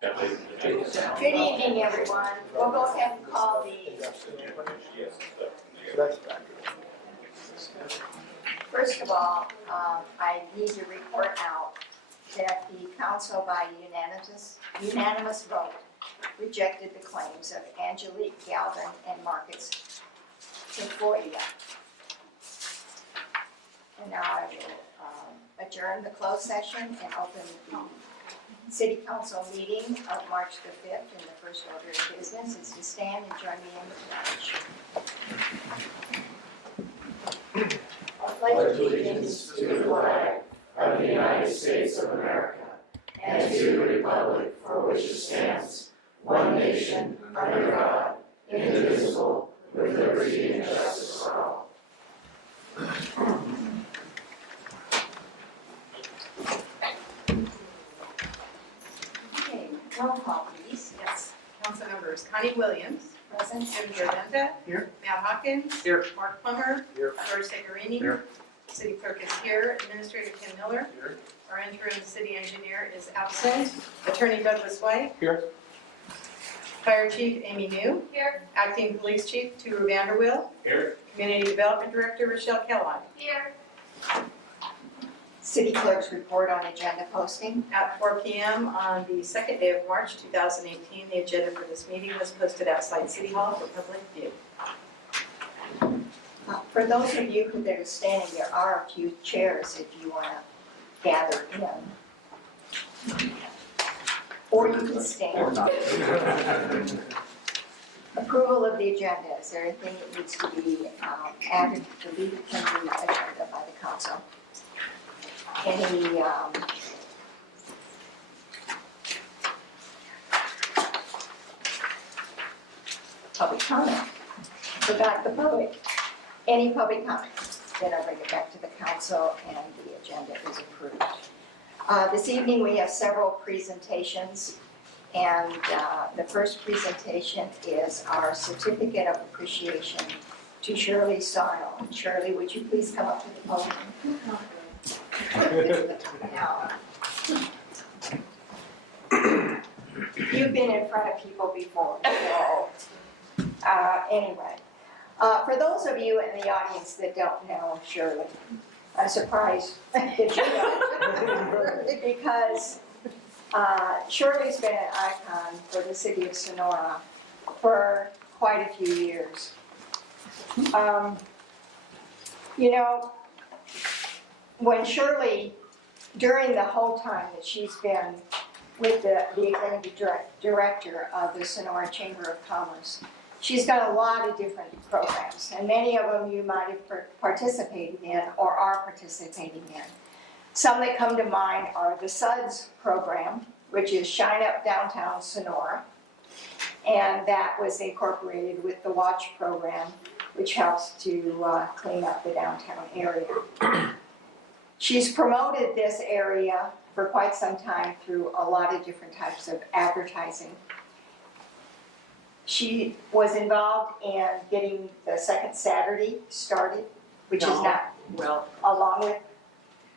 Good evening, everyone. We'll go ahead and call First of all, I need to report out that the council by unanimous vote rejected the claims of Angelique Galvin and Marcus Tafoya. And now I will adjourn the closed session and open the City Council meeting of March the 5th, and the first order of business is to stand and join me in the pledge. I pledge allegiance to the flag of the United States of America and to the republic for which it stands, one nation, under God, indivisible, with liberty and justice for all. Roll call, please. Yes. Council members Connie Williams. Present. Jim Jordan. Here. Matt Hawkins. Here. Mark Plummer. Here. George Secarini. Here. City clerk is here. Administrator Ken Miller. Here. Our interim city engineer is absent. Attorney Douglas White. Here. Fire chief Amy New. Here. Acting police chief Turu Vanderwill. Here. Community development director Rochelle Kellogg. Here. City clerk's report on agenda posting. At 4 p.m. on the second day of March 2018, the agenda for this meeting was posted outside City Hall for public view. For those of you who are standing, there are a few chairs if you want to gather in. Or you can stand. Approval of the agenda. Is there anything that needs to be added, deleted from the agenda by the council? Any public comment? Forgot the public. Any public comment? Then I'll bring it back to the council and the agenda is approved. This evening we have several presentations, and the first presentation is our certificate of appreciation to Shirley Sarno. Shirley, would you please come up to the podium? Now, you've been in front of people before, so anyway. For those of you in the audience that don't know Shirley, I'm surprised that you don't, because Shirley's been an icon for the city of Sonora for quite a few years. You know, when Shirley, during the whole time that she's been with the executive director of the Sonora Chamber of Commerce, she's done a lot of different programs, and many of them you might have participated in or are participating in. Some that come to mind are the SUDS program, which is Shine Up Downtown Sonora, and that was incorporated with the WATCH program, which helps to clean up the downtown area. She's promoted this area for quite some time through a lot of different types of advertising. She was involved in getting the Second Saturday started, which is not, Well, along with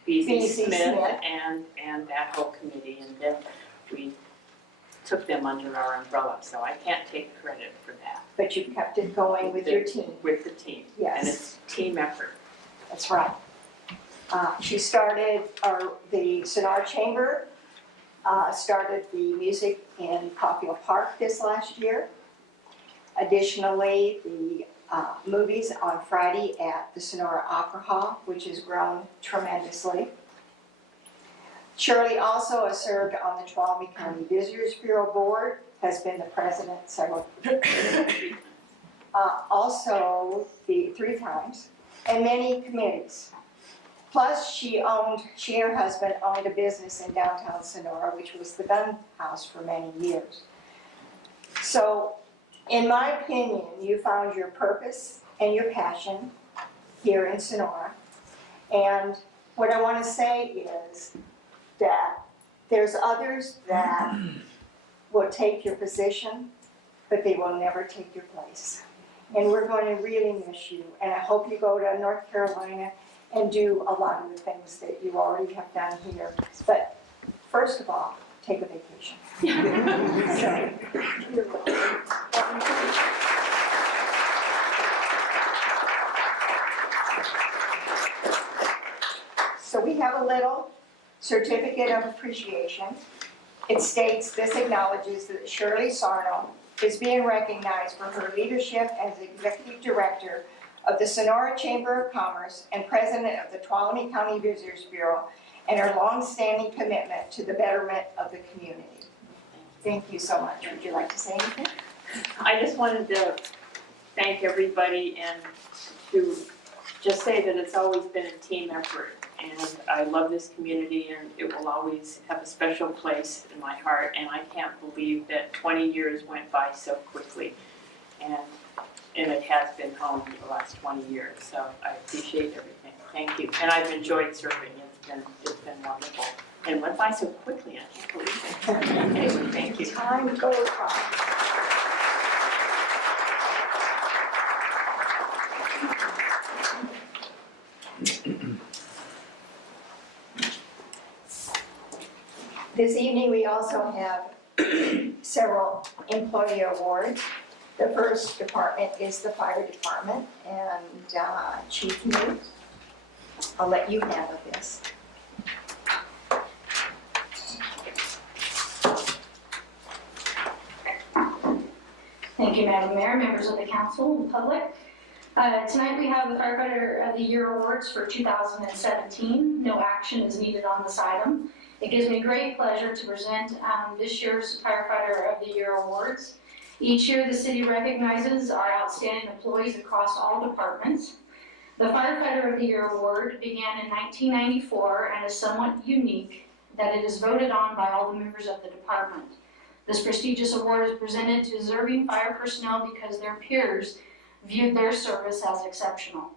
B.C. B.C. Smith Smith. and that whole committee, and then we took them under our umbrella, so I can't take credit for that. but you've kept it going with your team. With the team. Yes. And it's team effort. That's right. She started, or the Sonora Chamber started the music in Caulfield Park this last year. Additionally, the movies on Friday at the Sonora Opera Hall, which has grown tremendously. Shirley also has served on the Tuolumne County Visitors Bureau Board, has been the president several also the 3 times, and many committees. Plus, she and her husband owned a business in downtown Sonora, which was the Gun House for many years. So, in my opinion, you found your purpose and your passion here in Sonora. And what I want to say is that there's others that will take your position, but they will never take your place. And we're going to really miss you. And I hope you go to North Carolina and do a lot of the things that you already have done here. But first of all, take a vacation. So we have a little certificate of appreciation. It states, this acknowledges that Shirley Sarno is being recognized for her leadership as Executive Director of the Sonora Chamber of Commerce and President of the Tuolumne County Visitors Bureau, and her long-standing commitment to the betterment of the community. Thank you so much. Would you like to say anything? I just wanted to thank everybody and to just say that it's always been a team effort. And I love this community, and it will always have a special place in my heart. And I can't believe that 20 years went by so quickly. And it has been home for the last 20 years. So I appreciate everything. Thank you. And I've enjoyed serving. It's been wonderful. And went by so quickly, I can't believe it. Anyway, thank you. Time goes by. This evening, we also have several employee awards. The first department is the fire department, and Chief Newt, I'll let you handle this. Thank you, Madam Mayor, members of the council, and public. Tonight we have the Firefighter of the Year Awards for 2017. No action is needed on this item. It gives me great pleasure to present this year's Firefighter of the Year Awards. Each year the city recognizes our outstanding employees across all departments. The Firefighter of the Year Award began in 1994 and is somewhat unique that it is voted on by all the members of the department. This prestigious award is presented to deserving fire personnel because their peers viewed their service as exceptional.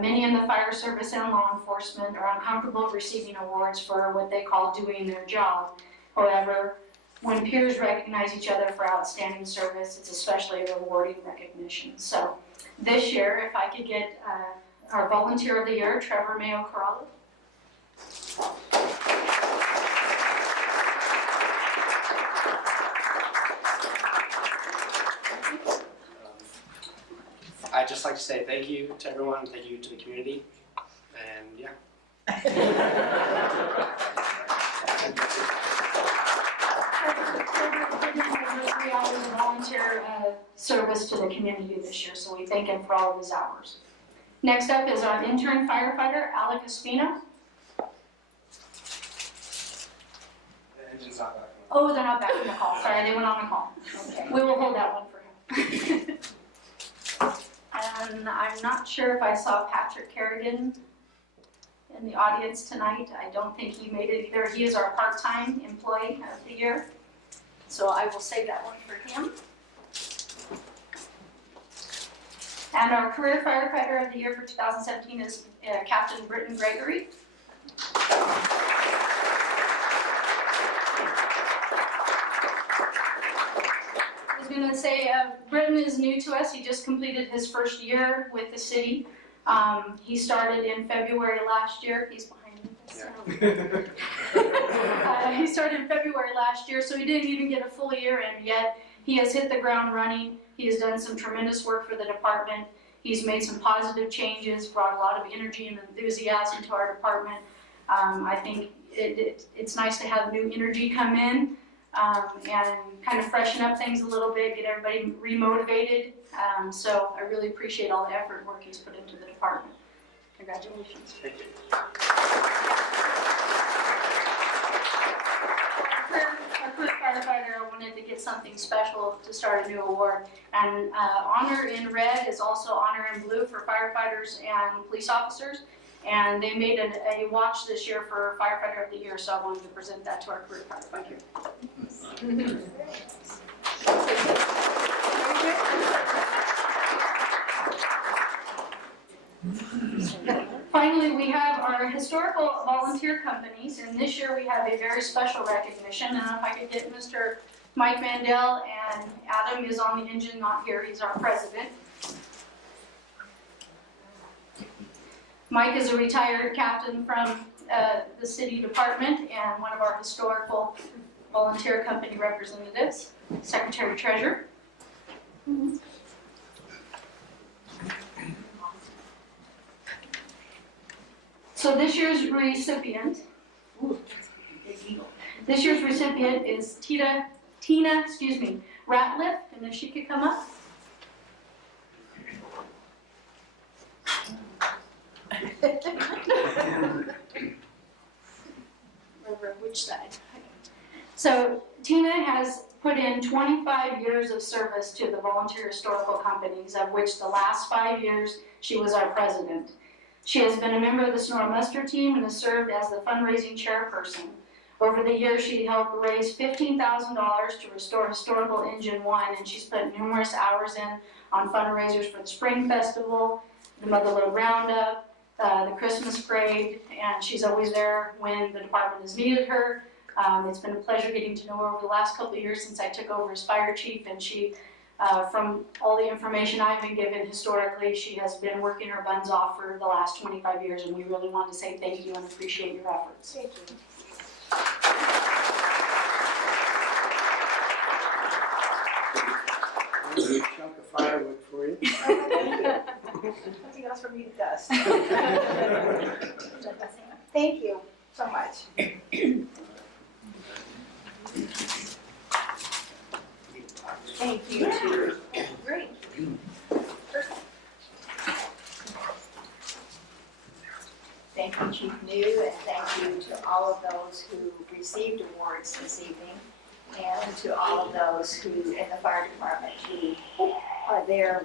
Many in the fire service and law enforcement are uncomfortable receiving awards for what they call doing their job. However, when peers recognize each other for outstanding service, it's especially a rewarding recognition. So this year, if I could get our Volunteer of the Year, Trevor Mayo Corralo. I'd just like to say thank you to everyone, thank you to the community, and yeah. Over 3 hours of volunteer service to the community this year, so we thank him for all of his hours. Next up is our intern firefighter, Alec Espino. The engine's not back. Oh, they're not back in the call. Sorry, they went on a call. Okay. We will hold that one for him. And I'm not sure if I saw Patrick Kerrigan in the audience tonight. I don't think he made it either. He is our part-time employee of the year. So I will save that one for him. And our career firefighter of the year for 2017 is Captain Britton Gregory. I was going to say, Britton is new to us. He just completed his first year with the city. He started in February last year. He's behind me. He started in February last year, so he didn't even get a full year in yet. He has hit the ground running. He has done some tremendous work for the department. He's made some positive changes, brought a lot of energy and enthusiasm to our department. I think it's nice to have new energy come in and kind of freshen up things a little bit, get everybody remotivated. So I really appreciate all the effort and work he's put into the department. Congratulations. Thank you. Our career firefighter wanted to get something special to start a new award. And honor in red is also honor in blue for firefighters and police officers. And they made a watch this year for Firefighter of the Year, so I wanted to present that to our career firefighter. Finally, we have our historical volunteer companies, and this year we have a very special recognition. And if I could get Mr. Mike Mandel, and Adam is on the engine, not here, he's our president. Mike is a retired captain from the city department and one of our historical volunteer company representatives, secretary treasurer. So this year's recipient is Tina, Ratliff, and if she could come up. Over which side? So Tina has put in 25 years of service to the volunteer historical companies, of which the last 5 years she was our president. She has been a member of the Sonora Muster team and has served as the fundraising chairperson. Over the years, she helped raise $15,000 to restore historical Engine 1, and she's put numerous hours in on fundraisers for the Spring Festival, the Motherlode Roundup, the Christmas Parade, and she's always there when the department has needed her. It's been a pleasure getting to know her over the last couple of years since I took over as fire chief, and she, from all the information I've been given historically, she has been working her buns off for the last 25 years, and we really want to say thank you and appreciate your efforts. Thank you. There's a chunk of firewood for you. Nothing else from you to dust. Thank you so much. Thank you too. Great. Thank you, Chief New, and thank you to all of those who received awards this evening, and to all of those who in the fire department who are there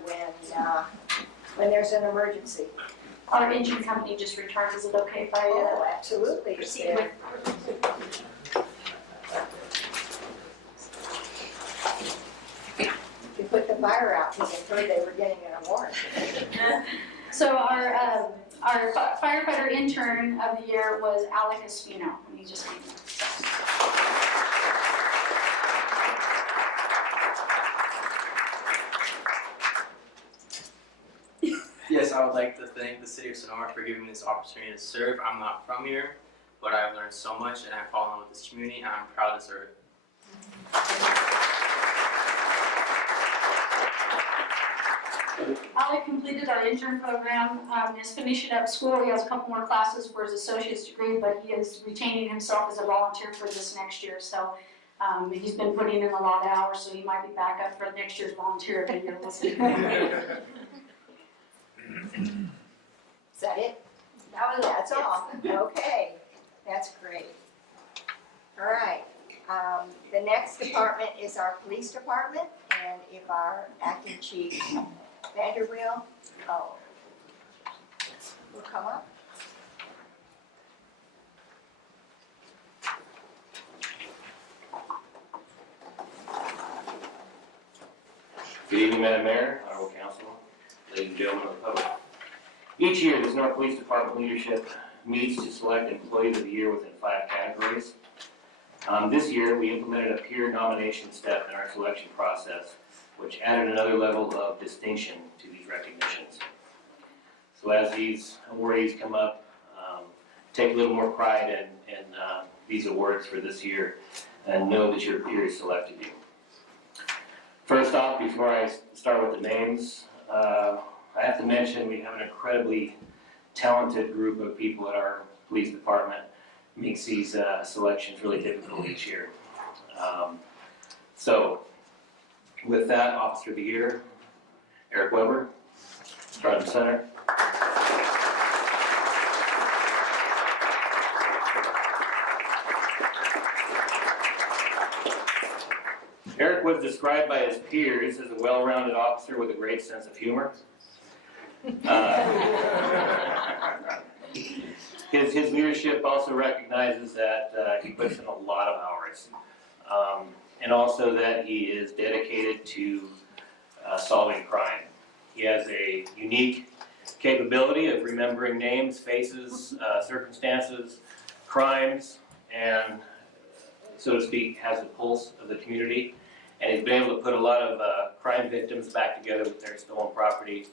when there's an emergency. Our engine company just returned. Is it okay if I Oh, absolutely. proceed with? You put the fire out because they heard they were getting an award. So our firefighter intern of the year was Alec Espino, and he just came in. Yes, I would like to thank the City of Sonora for giving me this opportunity to serve. I'm not from here, but I've learned so much and I've fallen in love with this community, and I'm proud to serve it. Alec completed our intern program, is finishing up school. He has a couple more classes for his associate's degree, but he is retaining himself as a volunteer for this next year. So he's been putting in a lot of hours, so he might be back up for next year's volunteer of the year. We'll see. Is that it? That's all. Okay, that's great. All right. The next department is our police department, and if our acting chief Vanderweel, will come up. Good evening, Madam Mayor, Honorable Council, ladies and gentlemen of the public. Each year, the Sonora Police Department leadership meets to select employees of the year within 5 categories. This year, we implemented a peer nomination step in our selection process, which added another level of distinction to these recognitions. So as these awardees come up, take a little more pride in these awards for this year, and know that your peers selected you. First off, before I start with the names, I have to mention we have an incredibly talented group of people at our police department. Makes these selections really difficult each year. So, with that, Officer of the Year, Eric Weber, front and center. Eric was described by his peers as a well-rounded officer with a great sense of humor. His leadership also recognizes that he puts in a lot of hours, and also that he is dedicated to solving crime. He has a unique capability of remembering names, faces, circumstances, crimes, and, so to speak, has the pulse of the community. And he's been able to put a lot of crime victims back together with their stolen property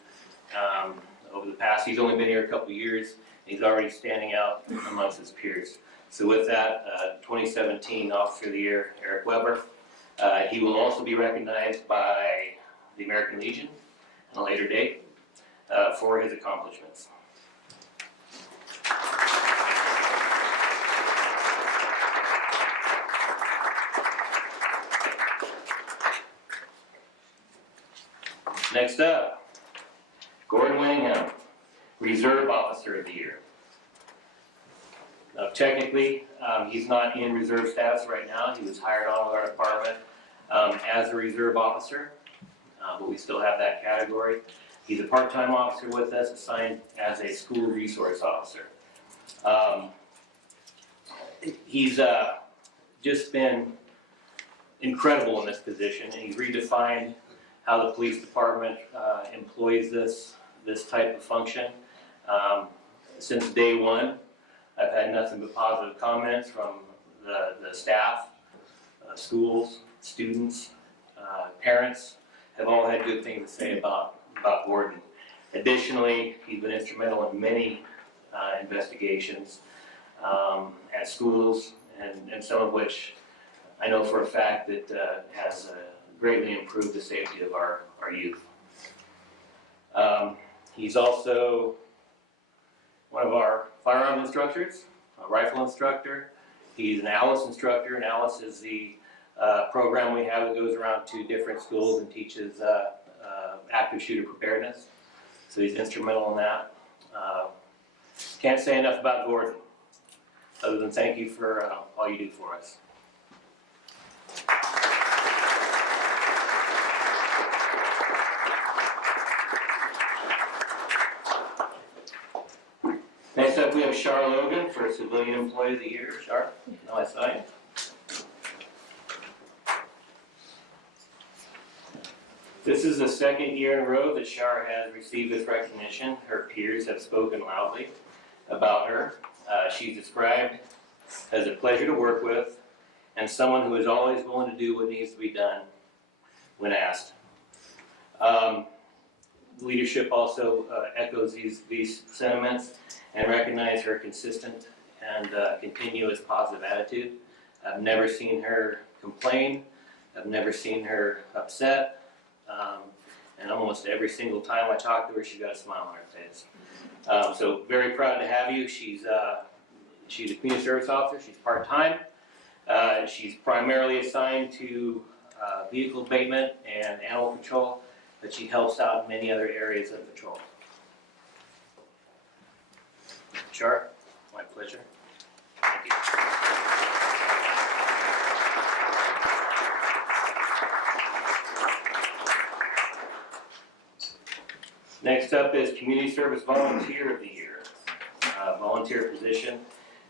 over the past. He's only been here a couple of years. He's already standing out amongst his peers. So with that, 2017 Officer of the Year, Eric Weber. He will also be recognized by the American Legion at a later date for his accomplishments. Next up, Gordon Winningham, Reserve Officer of the Year. Now, technically, he's not in reserve status right now. He was hired on with our department as a reserve officer, but we still have that category. He's a part-time officer with us, assigned as a school resource officer. He's just been incredible in this position, and he's redefined how the police department employs this type of function. Since day one, I've had nothing but positive comments from the staff, schools, students, parents have all had good things to say about Gordon. Additionally, he's been instrumental in many investigations at schools, and some of which I know for a fact that has greatly improved the safety of our youth. He's also one of our firearms instructors, a rifle instructor. He's an ALICE instructor, and ALICE is the program we have that goes around to different schools and teaches active shooter preparedness. So he's instrumental in that. Can't say enough about Gordon, other than thank you for all you do for us. Next up, we have Char Logan for Civilian Employee of the Year. Char, now I sign. This is the second year in a row that Char has received this recognition. Her peers have spoken loudly about her. She's described as a pleasure to work with and someone who is always willing to do what needs to be done when asked. Leadership also echoes these sentiments and recognize her consistent and continuous positive attitude. I've never seen her complain. I've never seen her upset. And almost every single time I talk to her, she's got a smile on her face. So very proud to have you. She's a community service officer. She's part-time. She's primarily assigned to vehicle abatement and animal control, but she helps out in many other areas of patrol. Char, my pleasure. Thank you. Next up is Community Service Volunteer of the Year, volunteer position,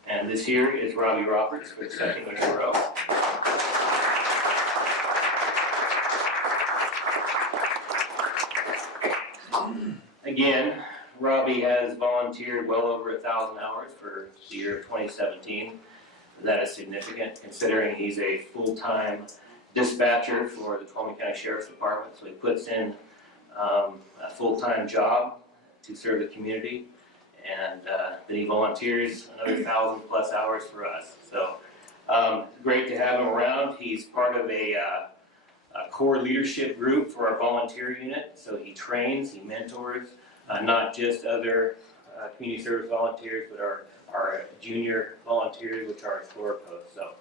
and this year is Robbie Roberts for the second year in a row. Again, Robbie has volunteered well over 1,000 hours for the year of 2017. That is significant considering he's a full-time dispatcher for the Tacoma County Sheriff's Department, so he puts in a full-time job to serve the community, and then he volunteers another 1,000 plus hours for us. So great to have him around. He's part of a core leadership group for our volunteer unit, so he trains, he mentors, not just other community service volunteers, but our junior volunteers, which are Explorer Posts. So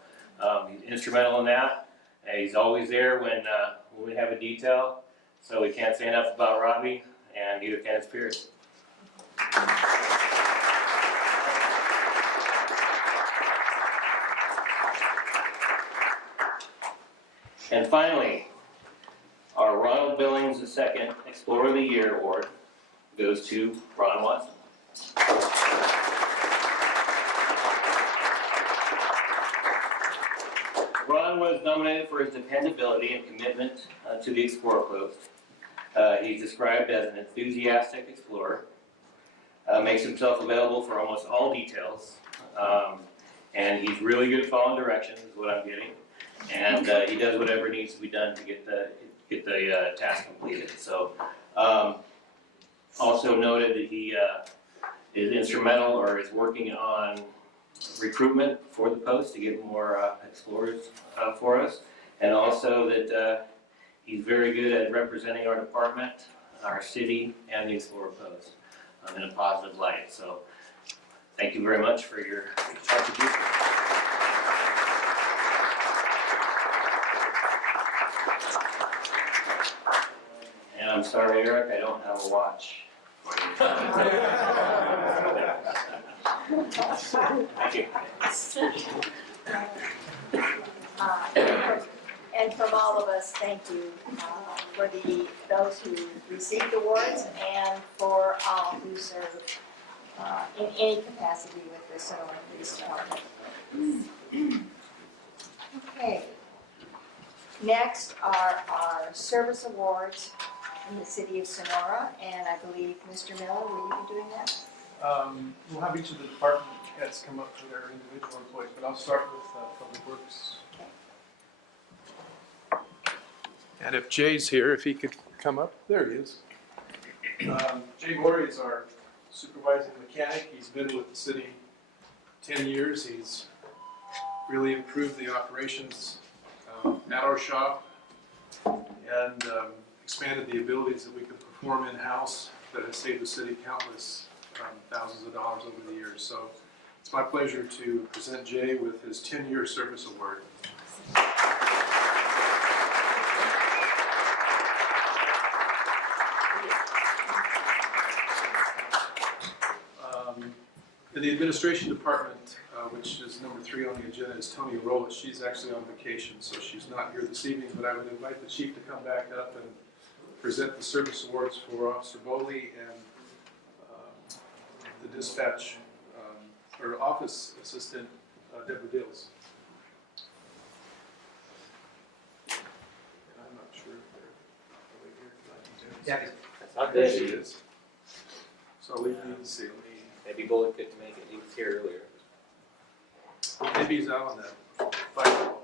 he's instrumental in that. And he's always there when we have a detail. So we can't say enough about Robbie, and neither can his peers. And finally, our Ronald Billings II Explorer of the Year Award goes to Ron Watson. Ron was nominated for his dependability and commitment to the Explorer Post. He's described as an enthusiastic explorer, makes himself available for almost all details, and he's really good at following directions, is what I'm getting. And he does whatever needs to be done to get the task completed. So, also noted that he is instrumental or is working on recruitment for the post to get more explorers for us, and also that he's very good at representing our department, our city, and the Explorer Post in a positive light. So thank you very much for your contribution. And I'm sorry, Eric, I don't have a watch. Thank you. And from all of us, thank you for those who received awards and for all who serve in any capacity with the Sonora Police Department. Okay. Next are our service awards in the city of Sonora, and I believe Mr. Miller, will you be doing that? We'll have each of the department heads come up for their individual employees, but I'll start with Public Works. And if Jay's here, if he could come up, there he is. Jay Morey is our supervising mechanic. He's been with the city 10 years. He's really improved the operations at our shop and expanded the abilities that we can perform in-house that has saved the city countless thousands of dollars over the years. So it's my pleasure to present Jay with his 10-year service award. In the administration department, which is number 3 on the agenda, is Tony Arola. She's actually on vacation, so she's not here this evening, but I would invite the chief to come back up and present the service awards for Officer Bowley and the dispatch or office assistant, Deborah Dills. And I'm not sure if they're here tonight. Yeah. There she is. So I'll leave you to see. Maybe Bullet couldn't make it, he was here earlier. Maybe he's out on that fireball.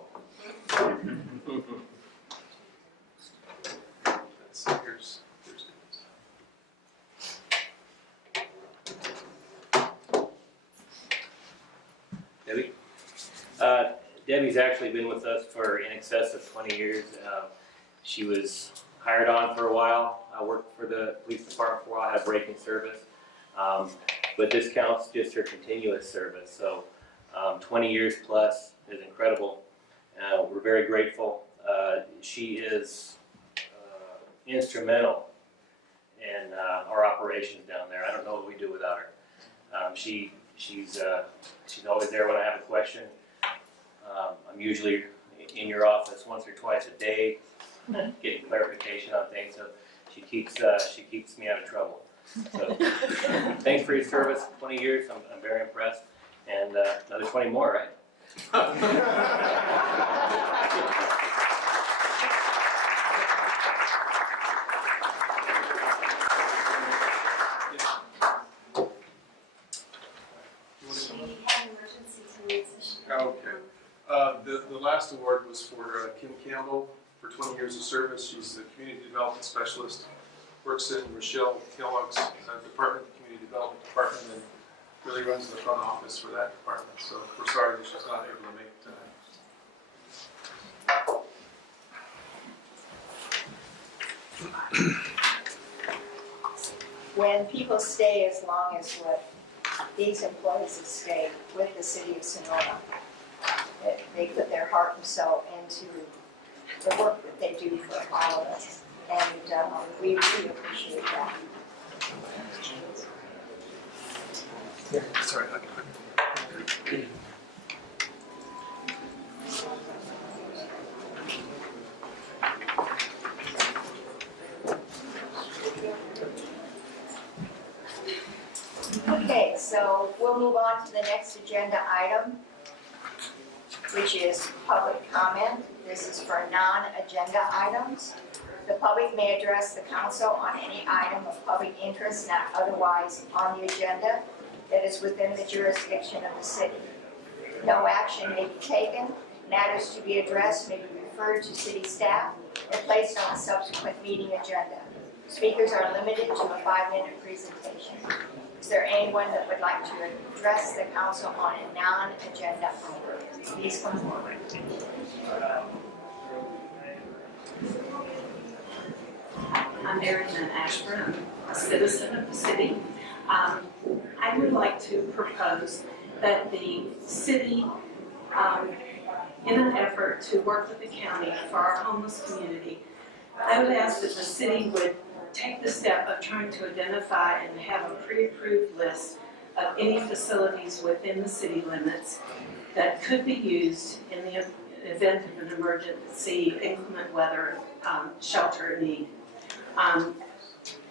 Here's Debbie? Debbie's actually been with us for in excess of 20 years. She was hired on for a while. I worked for the police department for a while, I had a break in service. But this counts just her continuous service. So 20 years plus is incredible. We're very grateful. She is instrumental in our operations down there. I don't know what we do without her. She's always there when I have a question. I'm usually in your office once or twice a day, getting clarification on things. So she keeps me out of trouble. So thanks for your service, 20 years. I'm very impressed, and another 20 more, right? Okay. The last award was for Kim Campbell for 20 years of service. She's the community development specialist. Works in Rochelle Kellogg's department, the community development department, and really runs the front office for that department. So we're sorry that she's not able to make it tonight. When people stay as long as what these employees have stayed with the city of Sonora, they put their heart and soul into the work that they do for all of us. And we really appreciate that. Yeah, sorry. Okay, so we'll move on to the next agenda item, which is public comment. This is for non-agenda items. The public may address the council on any item of public interest not otherwise on the agenda that is within the jurisdiction of the city. No action may be taken. Matters to be addressed may be referred to city staff and placed on a subsequent meeting agenda. Speakers are limited to a 5-minute presentation. Is there anyone that would like to address the council on a non-agenda item? Please come forward. I'm Mary Lynn Ashburn, I'm a citizen of the city. I would like to propose that the city, in an effort to work with the county for our homeless community, I would ask that the city would take the step of trying to identify and have a pre-approved list of any facilities within the city limits that could be used in the event of an emergency, inclement weather, shelter need.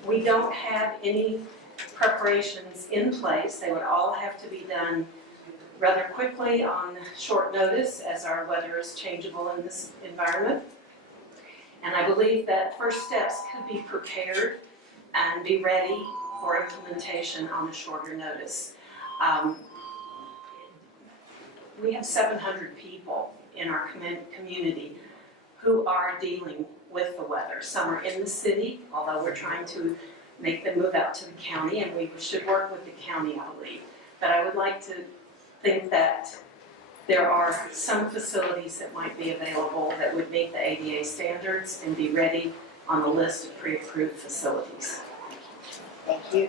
We don't have any preparations in place. They would all have to be done rather quickly on short notice, as our weather is changeable in this environment. And I believe that first steps could be prepared and be ready for implementation on a shorter notice. We have 700 people in our community who are dealing with the weather. Some are in the city, although we're trying to make them move out to the county, and we should work with the county, I believe. But I would like to think that there are some facilities that might be available that would meet the ADA standards and be ready on the list of pre-approved facilities. Thank you.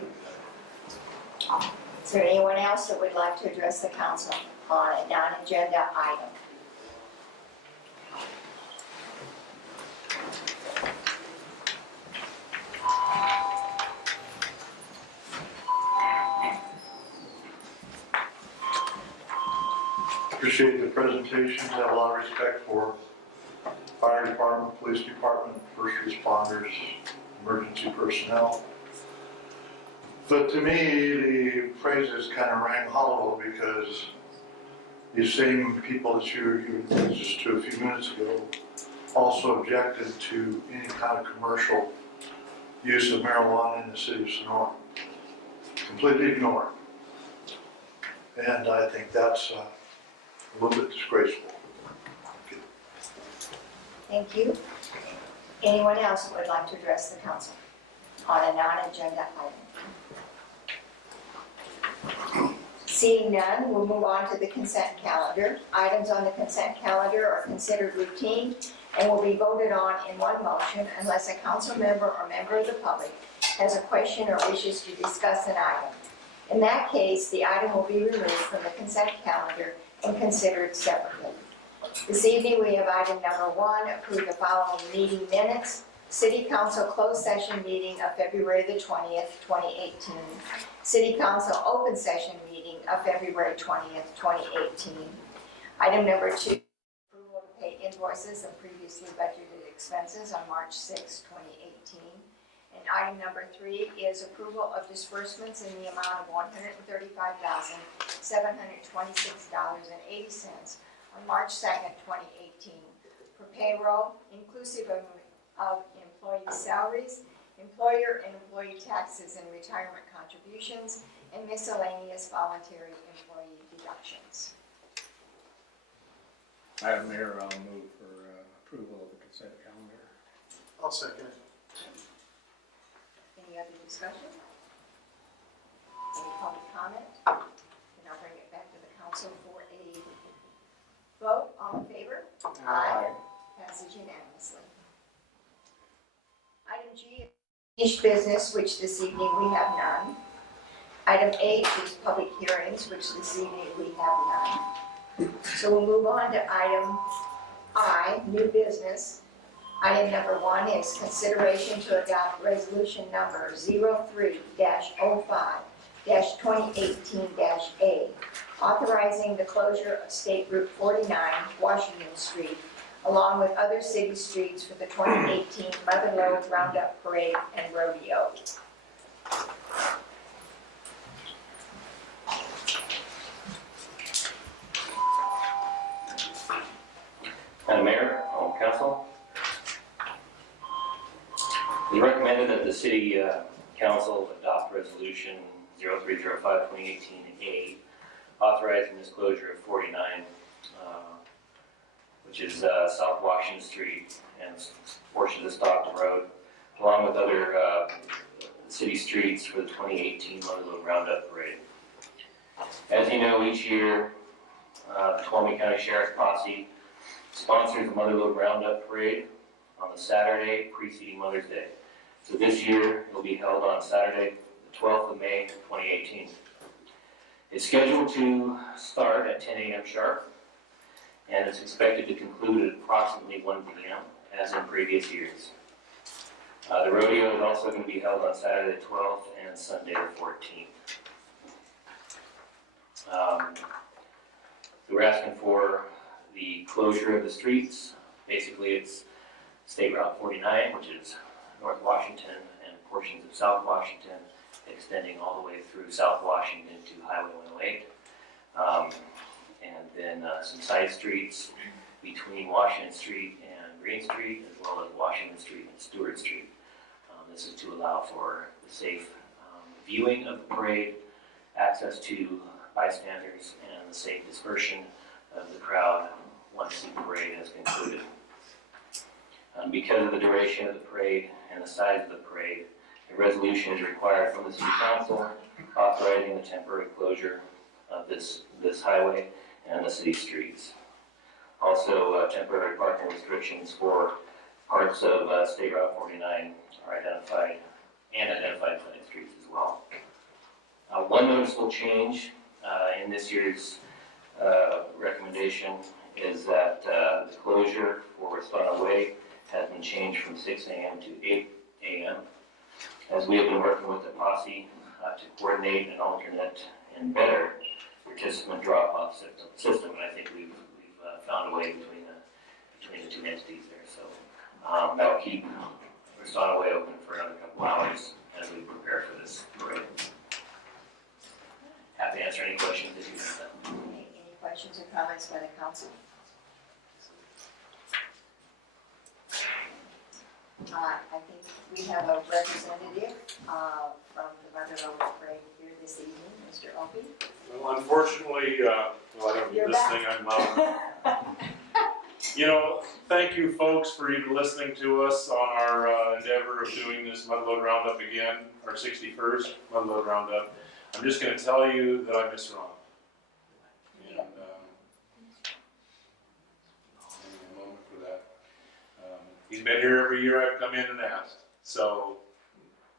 Is there anyone else that would like to address the council on a non-agenda item? Appreciate the presentations. Have a lot of respect for fire department, police department, first responders, emergency personnel. But to me, the phrases kind of rang hollow because these same people that you were just to a few minutes ago also objected to any kind of commercial use of marijuana in the city of Sonora. Completely ignored. And I think that's a little bit disgraceful. Thank you. Anyone else who would like to address the council on a non-agenda item? Seeing none, we'll move on to the consent calendar. Items on the consent calendar are considered routine and will be voted on in one motion unless a council member or member of the public has a question or wishes to discuss an item. In that case, the item will be removed from the consent calendar and considered separately. This evening, we have item number 1, approve the following meeting minutes. City Council closed session meeting of February the 20th, 2018. City Council open session meeting of February 20th, 2018. Item number 2, approval to pay invoices and previously budgeted expenses on March 6, 2018. And item number 3 is approval of disbursements in the amount of $135,726.80 on March 2nd, 2018 for payroll, inclusive of employee salaries, employer and employee taxes and retirement contributions, and miscellaneous voluntary employee deductions. Madam Mayor, I'll move for approval of the consent calendar. I'll second it. Any other discussion? Any public comment? Then I'll bring it back to the council for a vote. All in favor? Aye. Passes unanimously. Item G is finished business, which this evening we have none. Item H is public hearings, which this evening we have none. So we'll move on to item I, new business. Item number 1 is consideration to adopt resolution number 03-05-2018-A, authorizing the closure of State Route 49, Washington Street, along with other city streets for the 2018 Mother Lode Roundup Parade and Rodeo. Madam Mayor, Council, it is recommended that the City Council adopt Resolution 03-05-2018-A, authorizing this closure of 49, which is South Washington Street and portions of Stockton Road, along with other city streets for the 2018 Motherlode Roundup Parade. As you know, each year, the Tuolumne County Sheriff's Posse sponsors the Motherlode Roundup Parade on the Saturday preceding Mother's Day. So this year, it'll be held on Saturday, the 12th of May, 2018. It's scheduled to start at 10 a.m. sharp, and it's expected to conclude at approximately 1 p.m., as in previous years. The rodeo is also going to be held on Saturday the 12th and Sunday the 14th. So we're asking for the closure of the streets. Basically, it's State Route 49, which is North Washington, and portions of South Washington, extending all the way through South Washington to Highway 108. And then some side streets between Washington Street and Green Street, as well as Washington Street and Stewart Street. This is to allow for the safe viewing of the parade, access to bystanders, and the safe dispersion of the crowd once the parade has concluded. Because of the duration of the parade and the size of the parade, a resolution is required from the City Council authorizing the temporary closure of this highway and the city streets. Also, temporary parking restrictions for parts of State Route 49 are identified side streets as well. One noticeable change in this year's recommendation is that the closure for Restana Way has been changed from 6 a.m. to 8 a.m. as we have been working with the posse to coordinate an alternate and better participant drop-off system, and I think we've found a way between the two entities there. So that'll keep Restana Way open for another couple hours as we prepare for this parade. Happy to answer any questions if you have them. Any questions or comments by the council? I think we have a representative from the Motherlode Parade here this evening, Mr. Opie. Well, unfortunately, I don't need You're this back. thing. Thank you folks for even listening to us on our endeavor of doing this Motherlode Roundup again, our 61st Motherlode Roundup. I'm just going to tell you that I miss Ron. And I'll give you a moment for that. He's been here every year I've come in and asked, so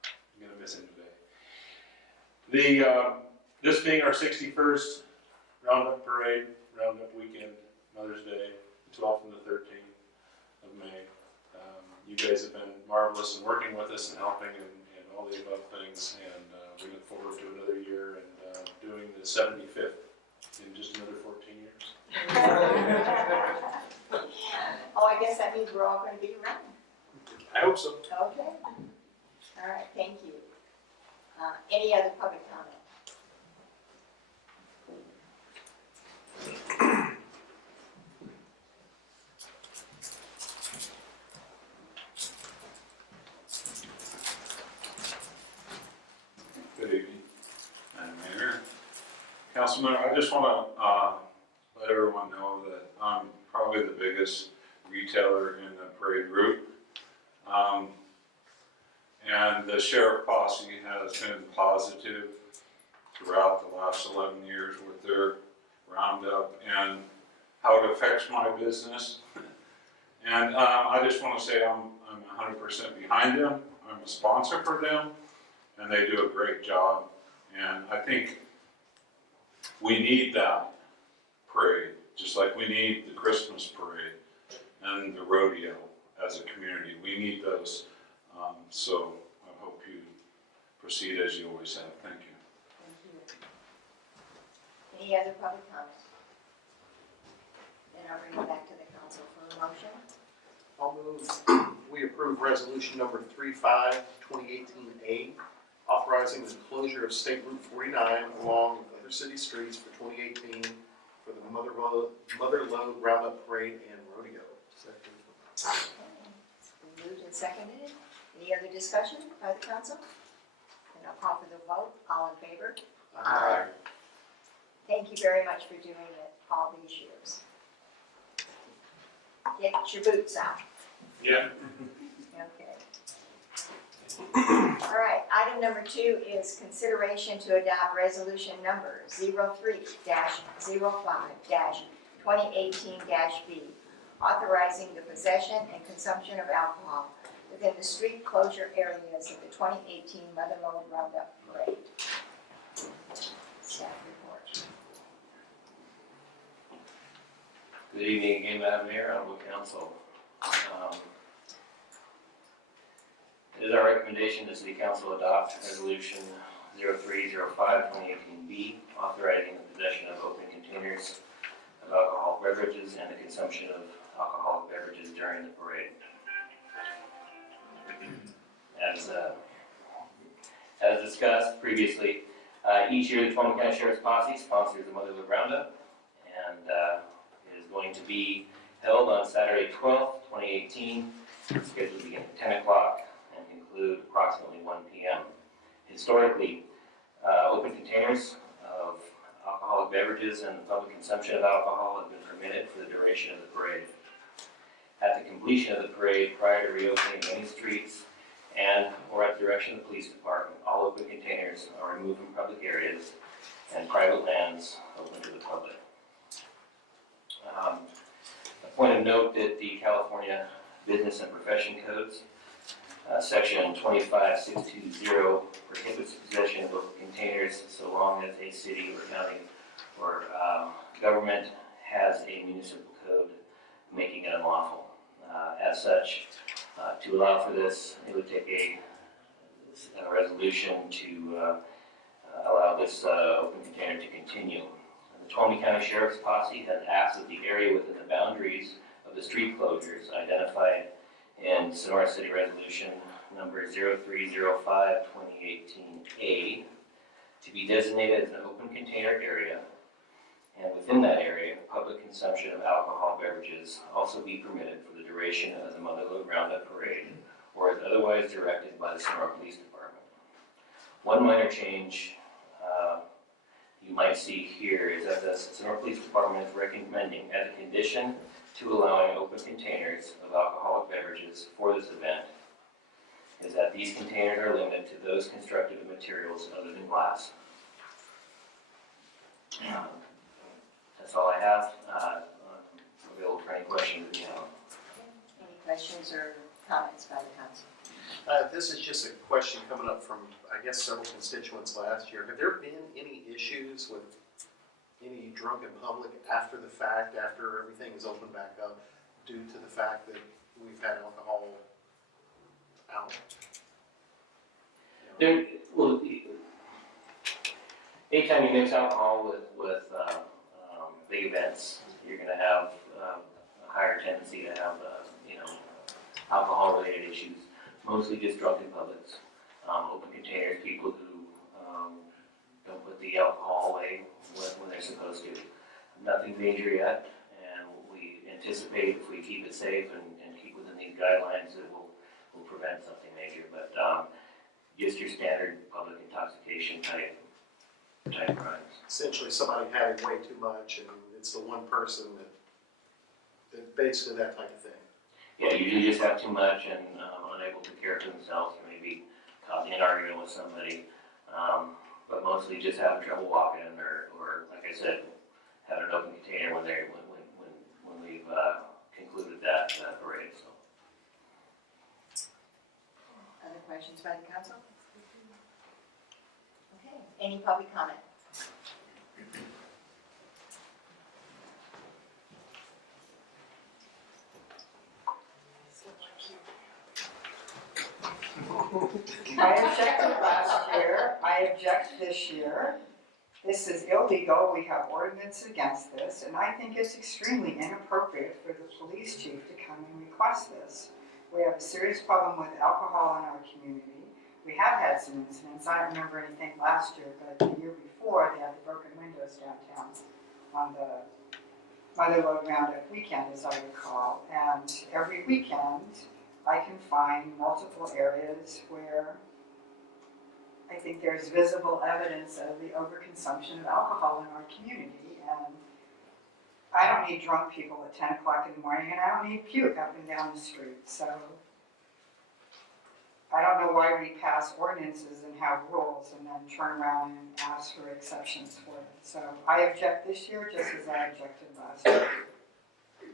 I'm going to miss him today. This being our 61st Roundup Parade, Roundup Weekend, Mother's Day, the 12th and the 13th of May. You guys have been marvelous in working with us and helping and all the above things, and we look forward to another year and doing the 75th in just another 14 years. Oh, I guess that means we're all going to be around. I hope so. Okay. All right, thank you. Any other public comment? Good evening, Madam Mayor. Councilman, I just want to let everyone know that I'm probably the biggest retailer in the parade route. And the Sheriff Posse has been positive throughout the last 11 years with their roundup and how it affects my business. And I just want to say I'm 100% behind them. I'm a sponsor for them, and they do a great job. And I think we need that parade, just like we need the Christmas parade and the rodeo as a community. We need those. So I hope you proceed as you always have. Thank you. Thank you. Any other public comments? Then I'll bring it back to the council for a motion. I'll move we approve resolution number 35/2018A, authorizing the closure of State Route 49 along with other city streets for 2018 for the Motherlode Roundup Parade and Rodeo. Okay. It's been moved and seconded. Any other discussion by the council? And I'll call for the vote. All in favor? Aye. Thank you very much for doing it all these years. Get your boots out. Yeah. Okay. All right, item Item number 2 is consideration to adopt resolution number 03-05-2018-B, authorizing the possession and consumption of alcohol within the street closure areas of the 2018 Mother Lode Roundup Parade. Staff report. Good evening again, Madam Mayor, Honorable Council. It is our recommendation the City Council adopt Resolution 03-05-2018-B, authorizing the possession of open containers of alcoholic beverages and the consumption of alcoholic beverages during the parade. As discussed previously, each year the Tacoma County Sheriff's Posse sponsors the Mother Lode Roundup, and it is going to be held on Saturday 12th, 2018. It's scheduled to begin at 10 o'clock and conclude approximately 1 p.m. Historically, open containers of alcoholic beverages and the public consumption of alcohol have been permitted for the duration of the parade. At the completion of the parade, prior to reopening many streets and or at the direction of the police department, all open containers are removed from public areas and private lands open to the public. A point of note that the California Business and Profession Codes, Section 25620 prohibits possession of open containers so long as a city or county or government has a municipal code making it unlawful. As such, to allow for this, it would take a resolution to allow this open container to continue. The Tacoma County Sheriff's Posse has asked that the area within the boundaries of the street closures identified in Sonora City Resolution number 03-05-2018-A to be designated as an open container area, and within that area, public consumption of alcohol beverages also be permitted for the duration of the Mother Lode Roundup Parade, or as otherwise directed by the Sonora Police Department. One minor change you might see here is that the Sonora Police Department is recommending, as a condition to allowing open containers of alcoholic beverages for this event, is that these containers are limited to those constructed of materials other than glass. That's all I have. I'm available for any questions that you have. Any questions or comments by the council? This is just a question coming up from, I guess, several constituents last year. Have there been any issues with any drunken public after the fact, after everything is opened back up, due to the fact that we've had alcohol out? Well, anytime you mix alcohol with big events, you're going to have a higher tendency to have, alcohol-related issues. Mostly just drunken publics, open containers, people who don't put the alcohol away when they're supposed to. Nothing major yet, and we anticipate if we keep it safe and keep within these guidelines, it will prevent something major. But just your standard public intoxication type crimes. Essentially, somebody having way too much, and it's the one person that basically that type of thing. Yeah, you just have too much and unable to care for themselves, or maybe causing an argument with somebody, but mostly just having trouble walking, or like I said, having an open container when we've concluded that parade. So. Other questions by the council? Okay, any public comment? I objected last year, I object this year. This is illegal, we have ordinance against this, and I think it's extremely inappropriate for the police chief to come and request this. We have a serious problem with alcohol in our community. We have had some incidents, I don't remember anything last year, but the year before, they had the broken windows downtown on the Mother Lode Roundup weekend, as I recall, and every weekend, I can find multiple areas where I think there's visible evidence of the overconsumption of alcohol in our community. And I don't need drunk people at 10 o'clock in the morning, and I don't need puke up and down the street. So I don't know why we pass ordinances and have rules and then turn around and ask for exceptions for it. So I object this year just as I objected last year. Thank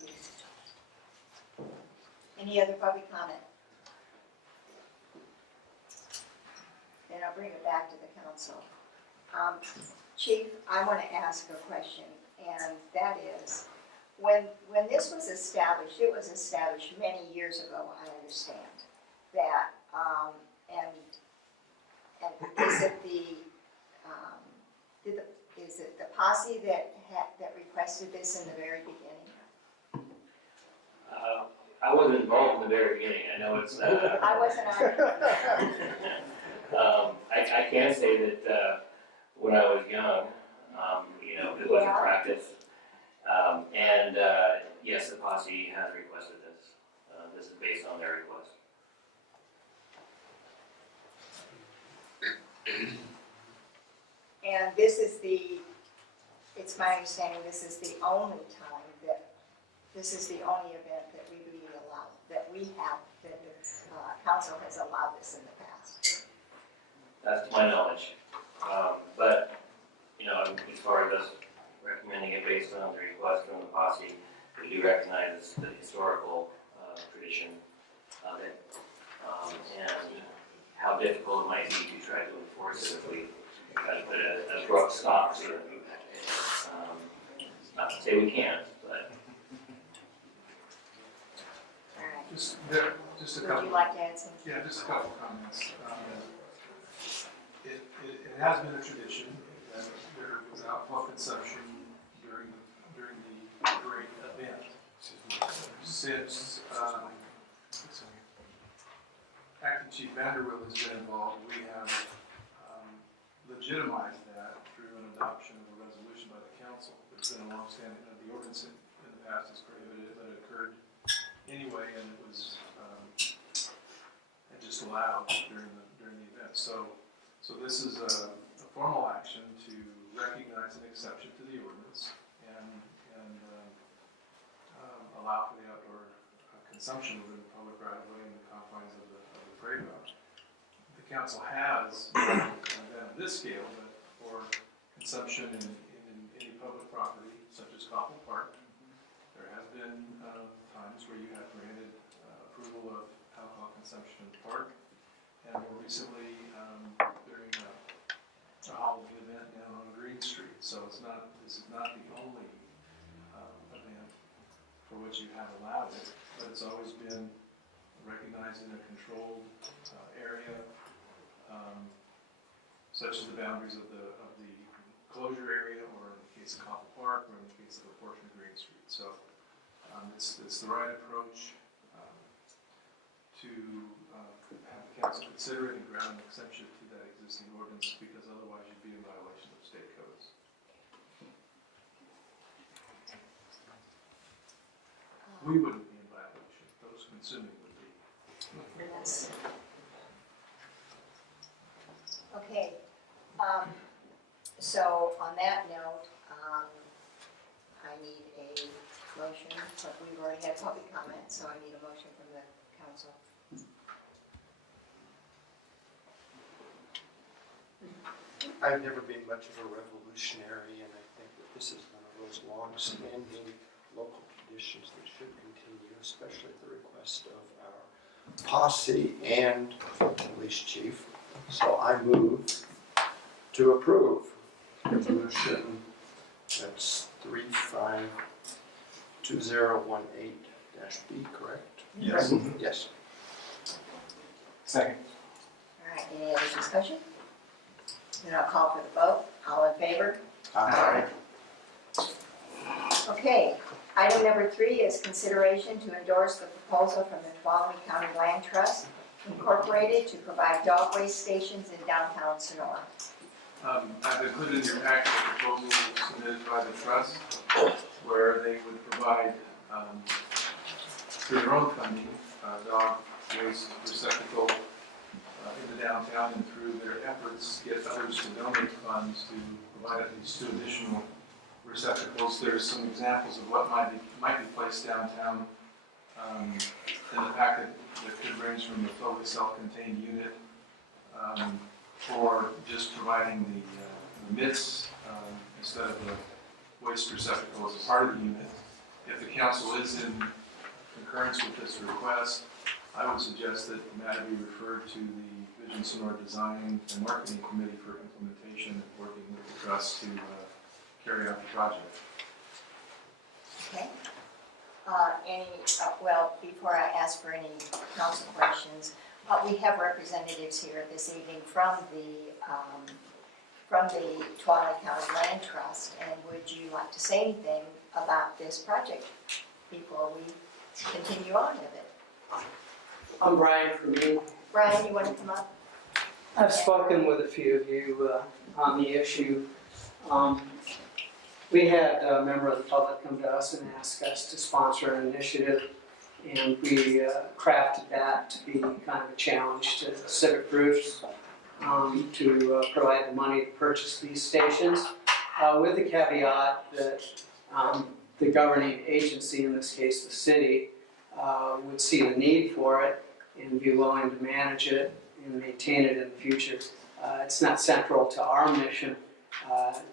you. Any other public comment? Then I'll bring it back to the council. Chief, I want to ask a question, and that is, when this was established, it was established many years ago, I understand, that, and is it is it the posse that requested this in the very beginning? I wasn't involved in the very beginning, I know it's, I wasn't either. I can say that, when I was young, it was a practice. Yes, the posse has requested this. This is based on their request. And this is it's my understanding, this is the only event that we really allow, that the council has allowed this in the past. That's to my knowledge. But, as far as us recommending it based on the request from the posse, we do recognize the historical tradition of it, and how difficult it might be to try to enforce it if we try to put an abrupt stop to it. Not to say we can't, but. All right. Just a couple. Would you like to add something? Yeah, just a couple comments. It has been a tradition that there was alcohol consumption during the great event. Since Acting Chief Vanderwill has been involved, we have legitimized that through an adoption of a resolution by the council. There's been a long-standing, the ordinance in the past is prohibited, but it occurred anyway, and it was just allowed during the event. So this is a formal action to recognize an exception to the ordinance and allow for the outdoor consumption within the public right of way in the confines of the parade route. The council has an event of this scale, but for consumption in any public property, such as Coppell Park, there has been times where you have granted approval of alcohol consumption in the park, and more recently during a Halloween event down on Green Street. So this is not the only event for which you have allowed it, but it's always been recognized in a controlled area, such as the boundaries of the closure area, or in the case of Coppell Park, or in the case of a portion of Green Street. So it's the right approach to have the council consider it and grant an exception to that existing ordinance, because otherwise you'd be in violation of state codes. We wouldn't be in violation, those consuming would be. Yes. Okay, so on that note, I need a motion, but we've already had public comment, so I need a motion from the council. I've never been much of a revolutionary, and I think that this is one of those long-standing local traditions that should continue, especially at the request of our posse and police chief. So I move to approve resolution, that's 352018-B, correct? Yes. Yes. Second. All right, any other discussion? Then I'll call for the vote. All in favor? Aye. Okay, item number 3 is consideration to endorse the proposal from the Tuolumne County Land Trust Incorporated to provide dog waste stations in downtown Sonora. I've included in your packet a proposal submitted by the trust where they would provide, through their own funding, dog waste receptacle in the downtown, and through their efforts get others to donate funds to provide at least 2 additional receptacles. There's some examples of what might be placed downtown in the packet. that could range from a totally self-contained unit, or just providing the mitts instead of the waste receptacle as a part of the unit. If the council is in concurrence with this request, I would suggest that the matter be referred to the Vision Sonora Design and Marketing Committee for implementation and working with the trust to carry out the project. Okay. Well, before I ask for any council questions, we have representatives here this evening from the Tuolumne County Land Trust, and would you like to say anything about this project before we continue on with it? I'm Brian from Maine. Brian, you want to come up? I've spoken with a few of you on the issue. We had a member of the public come to us and ask us to sponsor an initiative, and we crafted that to be kind of a challenge to civic groups to provide the money to purchase these stations, with the caveat that the governing agency, in this case the city, would see the need for it and be willing to manage it and maintain it in the future. It's not central to our mission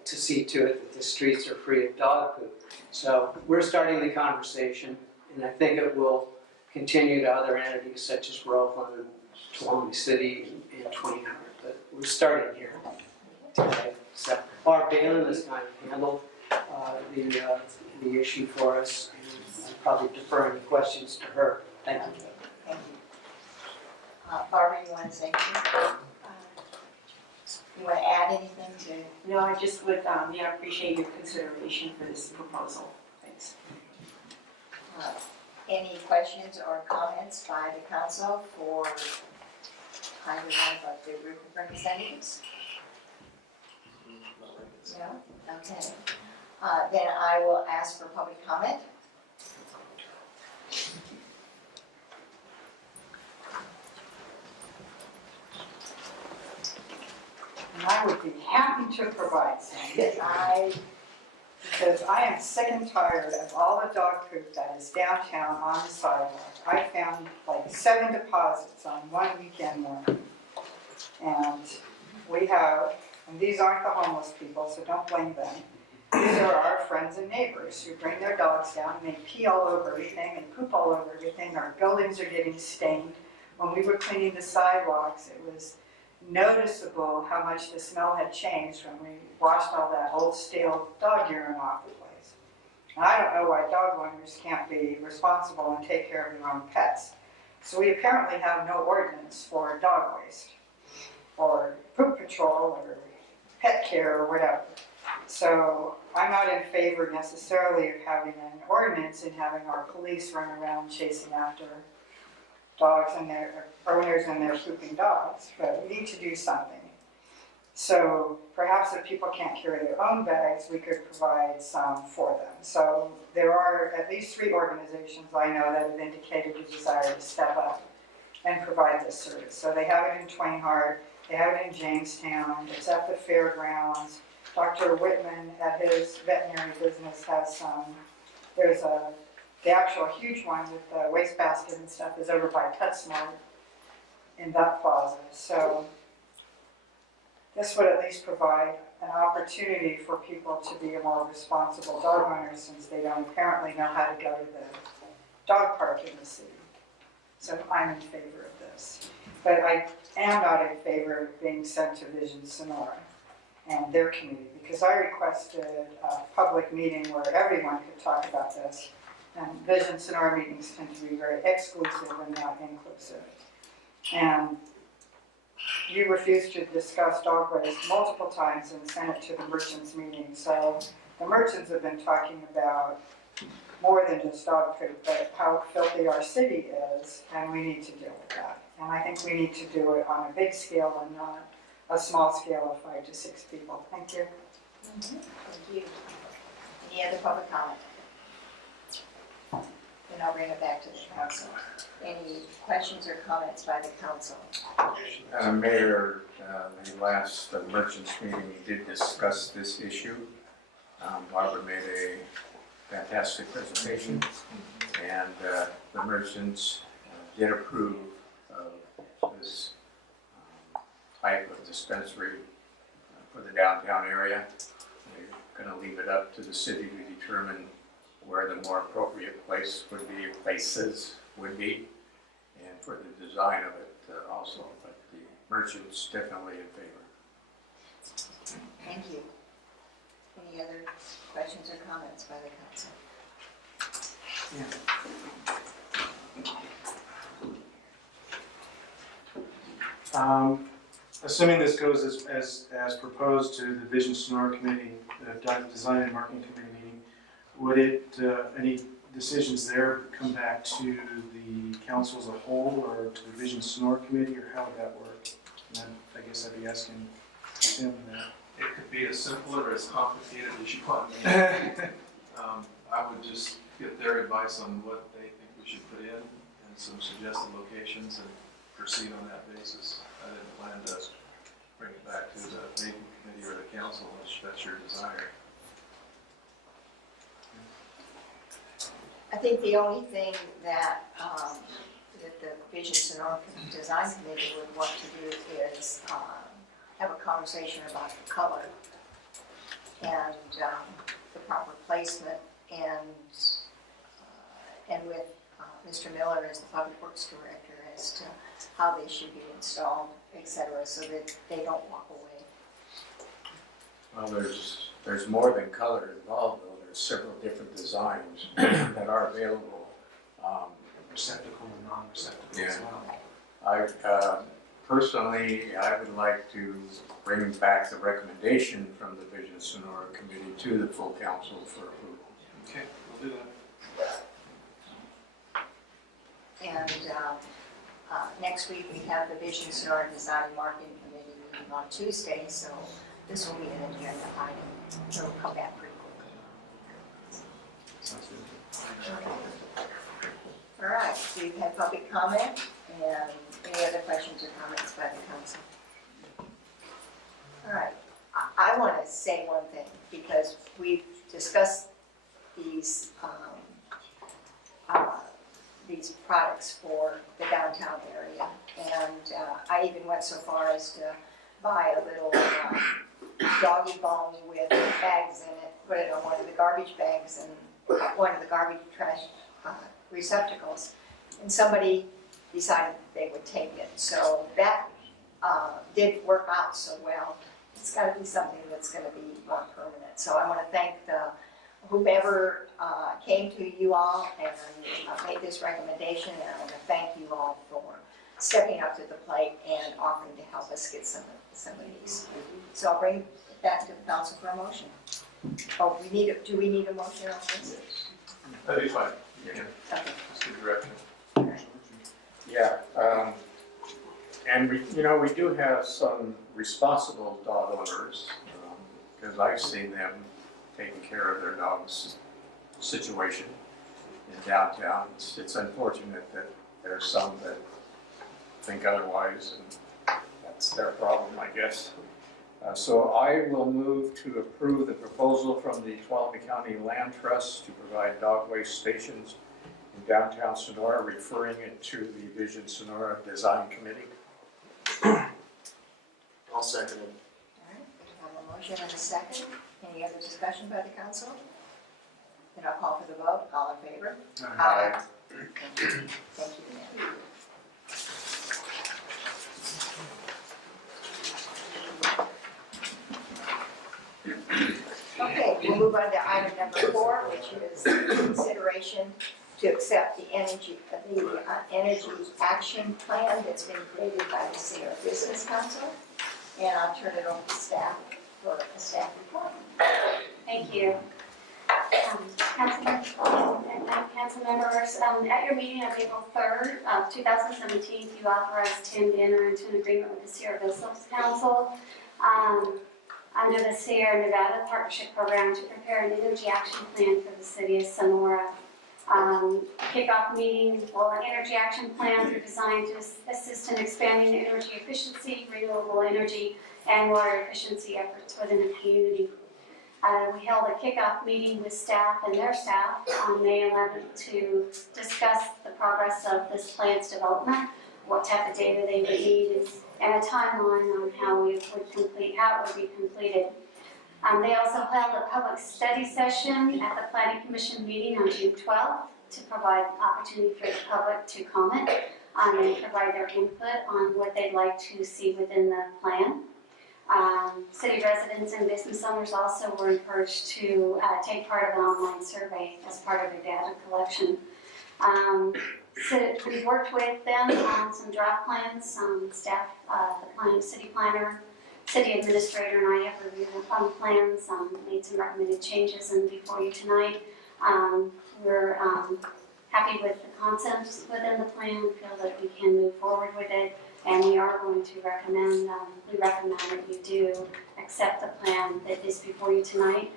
to see to it that the streets are free of dog poop. So we're starting the conversation, and I think it will continue to other entities such as Roseland and Tuolumne City and Twain Harbor. But we're starting here today. So Barb Balin has kind of handled the issue for us, and I'll probably defer any questions to her. Thank you. Thank you. Barbara, you want to say anything? You want to add anything to? No, I just would, I appreciate your consideration for this proposal. Thanks. Any questions or comments by the council for either one of the group of representatives? No? Okay. Then I will ask for public comment. And I would be happy to provide some. Because I am sick and tired of all the dog poop that is downtown on the sidewalk. I found like 7 deposits on one weekend morning. And we have, and these aren't the homeless people, so don't blame them. These are our friends and neighbors who bring their dogs down and they pee all over everything and poop all over everything. Our buildings are getting stained. When we were cleaning the sidewalks, it was noticeable how much the smell had changed when we washed all that old stale dog urine off the place. And I don't know why dog owners can't be responsible and take care of their own pets. So we apparently have no ordinance for dog waste, or poop patrol, or pet care, or whatever. So I'm not in favor necessarily of having an ordinance and having our police run around chasing after dogs and their owners and their pooping dogs, but we need to do something. So perhaps if people can't carry their own bags, we could provide some for them. So there are at least 3 organizations I know that have indicated a desire to step up and provide this service. So they have it in Twain Harbor, they have it in Jamestown, it's at the fairgrounds. Dr. Whitman at his veterinary business has some. There's the actual huge one with the wastebasket and stuff is over by PetSmart in that plaza. So this would at least provide an opportunity for people to be more responsible dog owners, since they don't apparently know how to go to the dog park in the city. So I'm in favor of this. But I am not in favor of being sent to Vision Sonora and their community, because I requested a public meeting where everyone could talk about this. And Vision Sonora meetings tend to be very exclusive and not inclusive. And you refused to discuss dog waste multiple times and sent it to the merchants meeting. So the merchants have been talking about more than just dog poop, but how filthy our city is, and we need to deal with that. And I think we need to do it on a big scale and not a small scale of 5 to 6 people. Thank you. Thank you. Any other public comment? Then I'll bring it back to the council. Any questions or comments by the council? Mayor, the last merchants meeting, we did discuss this issue. Barbara made a fantastic presentation, and the merchants did approve of this type of dispensary for the downtown area. We're going to leave it up to the city to determine where the more appropriate places would be, and for the design of it also. But the merchants definitely in favor. Thank you. Any other questions or comments by the council? Assuming this goes as proposed to the Vision Sonora Committee, Design and Marketing Committee meeting, would it, any decisions there come back to the council as a whole or to the Vision Sonora Committee, or how would that work? And I guess I'd be asking Tim that. It could be as simple or as complicated as you want. I would just get their advice on what they think we should put in and some suggested locations and proceed on that basis. I didn't plan to bring it back to the meeting committee or the council unless that's your desire. I think the only thing that that the Vision Sonora Design Committee would want to do is have a conversation about the color and the proper placement, and with Mr. Miller as the Public Works Director as to how they should be installed, etc., so that they don't walk away. Well, there's more than color involved, though. There's several different designs that are available. Receptacle and non-receptacle Yeah. as well. Personally, I would like to bring back the recommendation from the Vision Sonora Committee to the full council for approval. Okay, we'll do that. And next week we have the Vision Sonora Design and Marketing Committee meeting on Tuesday, so this will be an agenda item. It'll come back pretty quickly. Sounds good. All right, we've had public comment, and any other questions or comments by the council? All right, I want to say one thing, because we've discussed these products for the downtown area, and I even went so far as to buy a little doggy bone with bags in it, put it on one of the garbage bags and one of the garbage trash receptacles, and somebody decided they would take it. So that did work out so well. It's got to be something that's going to be more permanent. So I want to thank whomever came to you all and made this recommendation, and I want to thank you all for stepping up to the plate and offering to help us get some of these. So I'll bring it back to the council for a motion. Oh, do we need a motion on this? That'd be fine. Yeah. Okay. Just the direction. Yeah, and we do have some responsible dog owners, because I've seen them taking care of their dog's situation in downtown. It's unfortunate that there are some that think otherwise, and that's their problem, I guess. So I will move to approve the proposal from the Tuolumne County Land Trust to provide dog waste stations in downtown Sonora, referring it to the Vision Sonora Design Committee. I'll second it. All right, we have a motion and a second. Any other discussion by the council? Then I'll call for the vote. All in favor? Aye. Thank you. Thank you, ma'am. Okay, we'll move on to item number 4, which is consideration to accept the energy action plan that's been created by the Sonora Business Council. And I'll turn it over to staff for a staff report. Thank you. Council members, at your meeting of April 3rd, 2017, you authorized Tim to enter into an agreement with the Sierra Business Council under the Sierra Nevada Partnership Program to prepare an energy action plan for the city of Sonora. Kickoff meeting, an energy action plans are designed to assist in expanding energy efficiency, renewable energy, and water efficiency efforts within the community. We held a kickoff meeting with staff and their staff on May 11th to discuss the progress of this plan's development, what type of data they would need, and a timeline on how it would be completed. They also held a public study session at the Planning Commission meeting on June 12th to provide opportunity for the public to comment and provide their input on what they'd like to see within the plan. City residents and business owners also were encouraged to take part of an online survey as part of their data collection. So we worked with them on some draft plans, staff, the city planner, city administrator, and I have reviewed the plans, made some recommended changes, and before you tonight, we're happy with the concepts within the plan, feel that we can move forward with it, and we are going to recommend, we recommend that you do accept the plan that is before you tonight.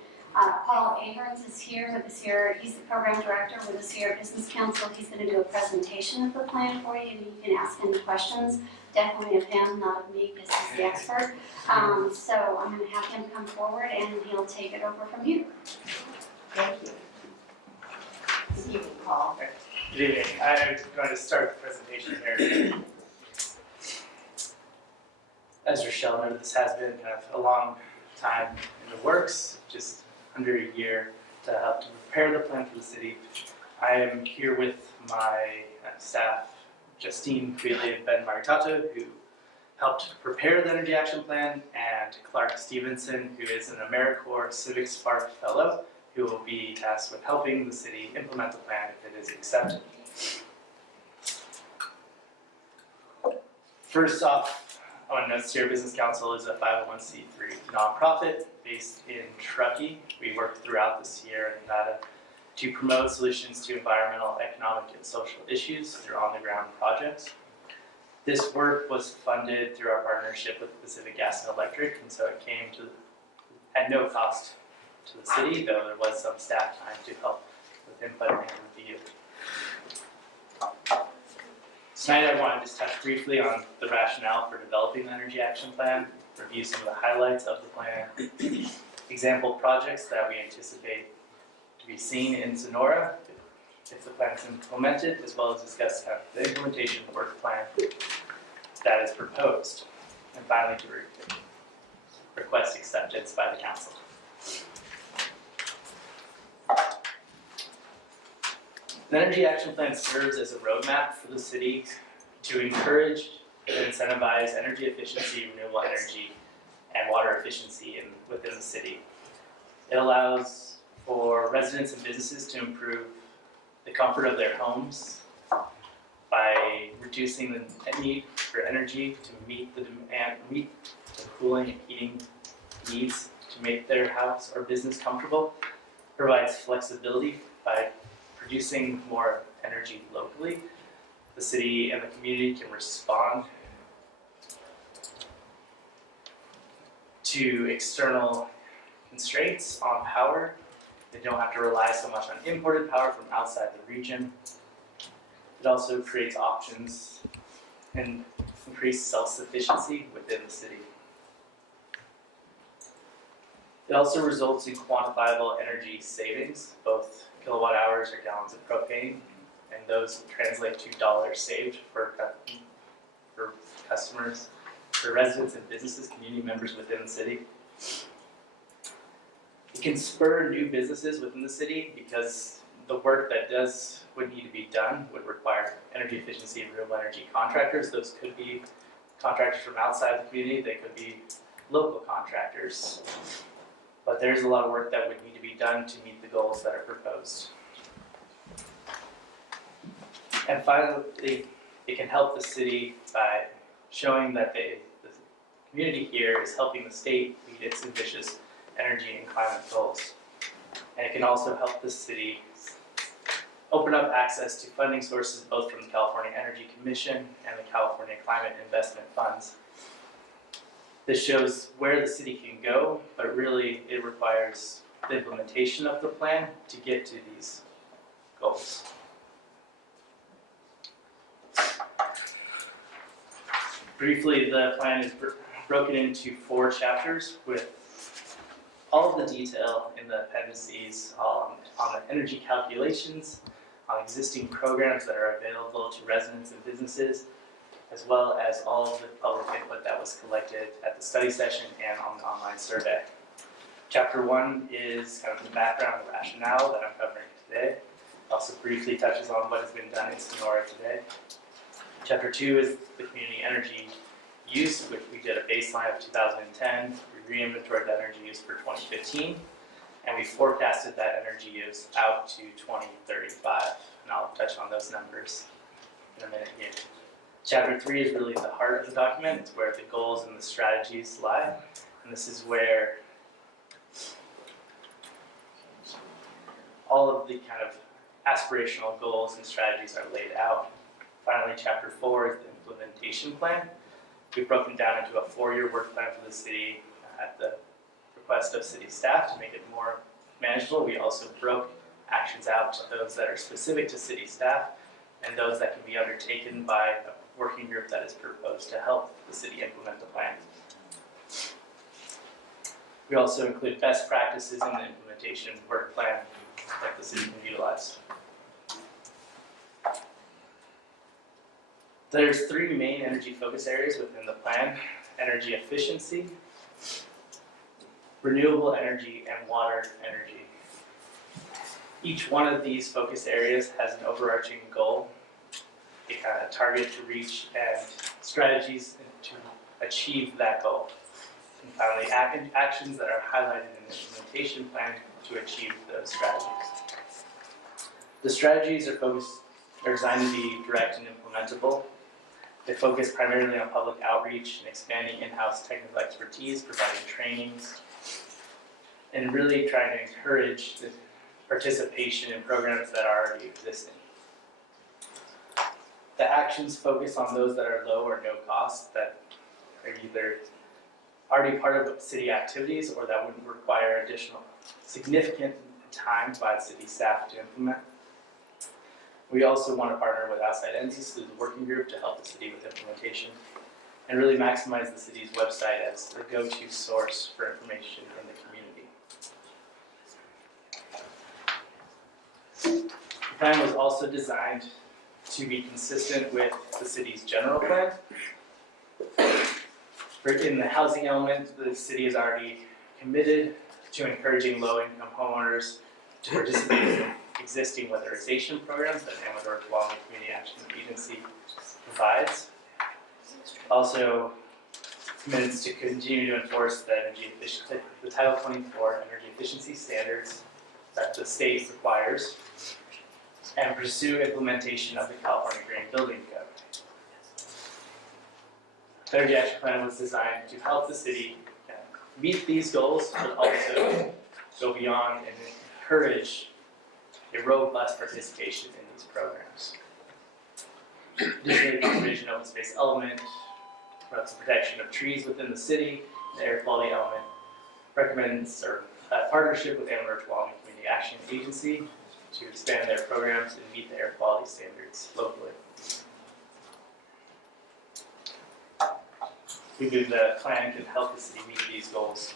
Paul Abrams is here with the Sierra, he's the program director with the Sierra Business Council. He's going to do a presentation of the plan for you, and you can ask any questions, definitely of him, not of me, because he's the expert. So I'm going to have him come forward, and he'll take it over from here. Thank you. Steve, Paul. Good evening. I'm going to start the presentation here. As Rochelle noted, this has been kind of a long time in the works, just under a year to help to prepare the plan for the city. I am here with my staff, Justine Freely and Ben Maritato, who helped prepare the Energy Action Plan, and Clark Stevenson, who is an AmeriCorps Civic Spark Fellow, who will be tasked with helping the city implement the plan if it is accepted. First off, I want to note Sierra Business Council is a 501c3 nonprofit based in Truckee. We work throughout the Sierra Nevada to promote solutions to environmental, economic, and social issues through on-the-ground projects. This work was funded through our partnership with Pacific Gas and Electric, and so it came to at no cost to the city, though there was some staff time to help with input and review. Tonight I want to just touch briefly on the rationale for developing the Energy Action Plan, review some of the highlights of the plan, example projects that we anticipate to be seen in Sonora if the plan is implemented, as well as discuss kind of the implementation work plan that is proposed, and finally to request acceptance by the council. The Energy Action Plan serves as a roadmap for the city to encourage and incentivize energy efficiency, renewable energy, and water efficiency within the city. It allows for residents and businesses to improve the comfort of their homes by reducing the need for energy to meet the cooling and heating needs to make their house or business comfortable. It provides flexibility by producing more energy locally. The city and the community can respond to external constraints on power. They don't have to rely so much on imported power from outside the region. It also creates options and increased self-sufficiency within the city. It also results in quantifiable energy savings, both kilowatt hours or gallons of propane, and those translate to dollars saved for customers, for residents and businesses, community members within the city. It can spur new businesses within the city because the work that would need to be done would require energy efficiency and renewable energy contractors. Those could be contractors from outside the community, they could be local contractors. But there's a lot of work that would need to be done to meet the goals that are proposed. And finally, it can help the city by showing that the community here is helping the state meet its ambitious energy and climate goals. And it can also help the city open up access to funding sources both from the California Energy Commission and the California Climate Investment Funds. This shows where the city can go, but really it requires the implementation of the plan to get to these goals. Briefly, the plan is broken into 4 chapters with all of the detail in the appendices on the energy calculations, on existing programs that are available to residents and businesses, as well as all of the public input that was collected at the study session and on the online survey. Chapter 1 is kind of the background and rationale that I'm covering today. Also briefly touches on what has been done in Sonora today. Chapter 2 is the community energy use, which we did a baseline of 2010. We re-inventoried that energy use for 2015, and we forecasted that energy use out to 2035. And I'll touch on those numbers in a minute here. Chapter 3 is really the heart of the document. It's where the goals and the strategies lie, and this is where all of the kind of aspirational goals and strategies are laid out. Finally, Chapter 4 is the implementation plan. We've broken down into a 4-year work plan for the city at the request of city staff to make it more manageable. We also broke actions out to those that are specific to city staff and those that can be undertaken by a working group that is proposed to help the city implement the plan. We also include best practices in the implementation work plan that the city can utilize. There's 3 main energy focus areas within the plan: energy efficiency, renewable energy, and water energy. Each one of these focus areas has an overarching goal, a kind of target to reach, and strategies to achieve that goal. And finally, actions that are highlighted in the implementation plan to achieve those strategies. The strategies are designed to be direct and implementable. They focus primarily on public outreach and expanding in-house technical expertise, providing trainings, and really trying to encourage the participation in programs that are already existing. The actions focus on those that are low or no cost, that are either already part of city activities or that would require additional significant time by the city staff to implement. We also want to partner with outside entities through the working group to help the city with implementation and really maximize the city's website as the go-to source for information in the community. The plan was also designed to be consistent with the city's general plan. In the housing element, the city is already committed to encouraging low-income homeowners to participate in existing weatherization programs that Amador Tuolumne Community Action Agency provides. Also, commitments to continue to enforce the Title 24 energy efficiency standards that the state requires, and pursue implementation of the California Green Building Code. The Energy Action Plan was designed to help the city meet these goals, but also go beyond and encourage a robust participation in these programs. Additionally, conservation open space element, promotes the protection of trees within the city. The air quality element recommends a partnership with Amador Tuolumne Community Action Agency to expand their programs and meet the air quality standards locally. We believe the plan can help the city meet these goals.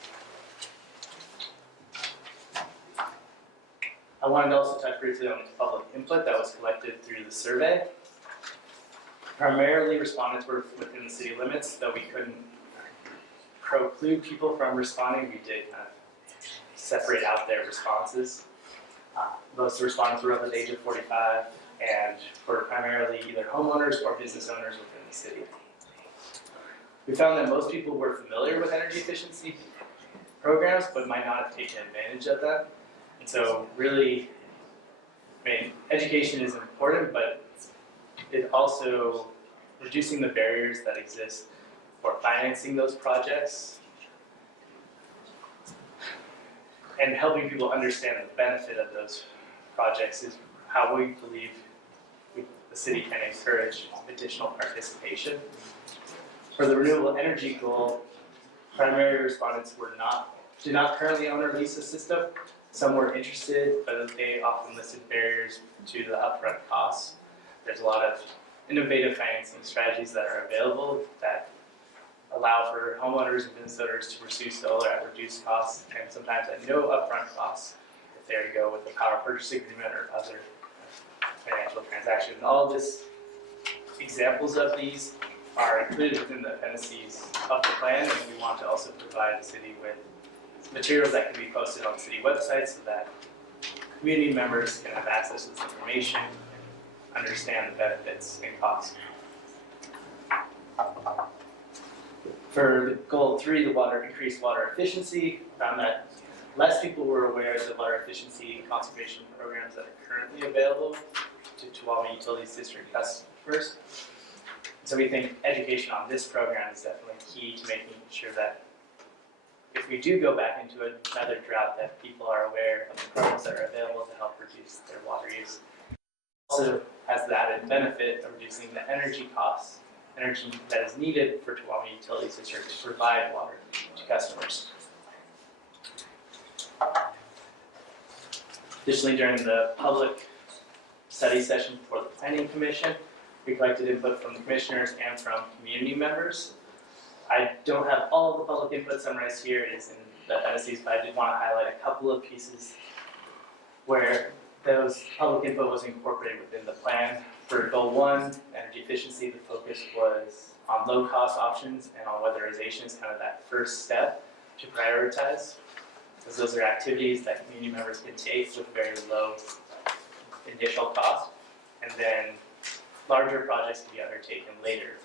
I wanted to also touch briefly on the public input that was collected through the survey. Primarily, respondents were within the city limits, though we couldn't preclude people from responding. We did kind of separate out their responses. Most of the respondents were over the age of 45 and were primarily either homeowners or business owners within the city. We found that most people were familiar with energy efficiency programs, but might not have taken advantage of them. And so really, education is important, but it also reducing the barriers that exist for financing those projects and helping people understand the benefit of those projects is how we believe the city can encourage additional participation. For the renewable energy goal, primary respondents did not currently own or lease a system. Some were interested, but they often listed barriers to the upfront costs. There's a lot of innovative financing strategies that are available that allow for homeowners and business owners to pursue solar at reduced costs and sometimes at no upfront costs if they were to go with a power purchase agreement or other financial transaction. All this examples of these are included within the appendices of the plan, and we want to also provide the city with materials that can be posted on the city website so that community members can have access to this information and understand the benefits and costs. For the goal 3, the increased water efficiency, found that less people were aware of the water efficiency and conservation programs that are currently available to Tuolumne Utilities District customers. So we think education on this program is definitely key to making sure that if we do go back into another drought, that people are aware of the programs that are available to help reduce their water use. Also has the added benefit of reducing the energy costs, energy that is needed for Tuolumne Utilities District to provide water to customers. Additionally, during the public study session for the Planning Commission, we collected input from the commissioners and from community members. I don't have all of the public input summarized here, it is in the appendices, but I did want to highlight a couple of pieces where those public input was incorporated within the plan. For goal 1, energy efficiency, the focus was on low cost options and on weatherization is kind of that first step to prioritize, because those are activities that community members can take with very low initial cost, and then larger projects can be undertaken later.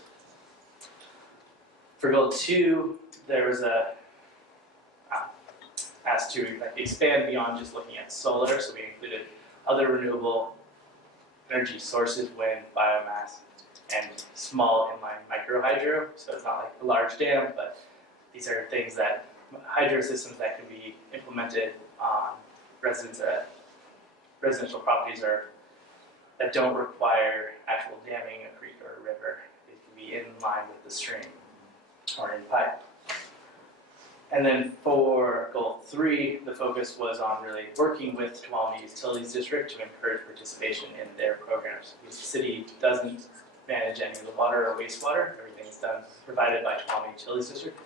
For goal 2, there was a asked to expand beyond just looking at solar, so we included other renewable energy sources, wind, biomass, and small inline microhydro. So it's not like a large dam, but these are things that hydro systems that can be implemented on residential properties that don't require actual damming a creek or a river. It can be in line with the stream or in pipe. And then for goal 3, the focus was on really working with Tuolumne Utilities District to encourage participation in their programs. Because the city doesn't manage any of the water or wastewater, everything is provided by Tuolumne Utilities District.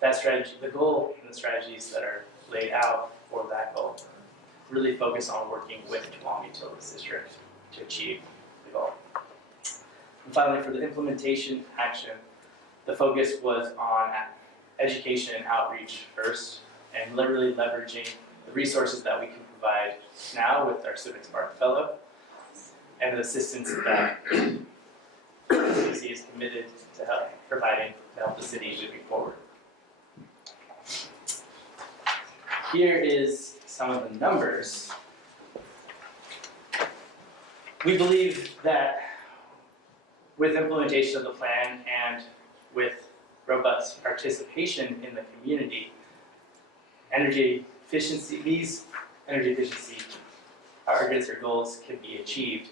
That strategy, the goal and the strategies that are laid out for that goal really focus on working with Tuolumne Utilities District to achieve the goal. And finally, for the implementation action, the focus was on education and outreach first, and literally leveraging the resources that we can provide now with our Civic Spark Fellow, and the assistance that the CC is committed to providing to help the city moving forward. Here is some of the numbers. We believe that with implementation of the plan and with robust participation in the community, these energy efficiency targets or goals can be achieved.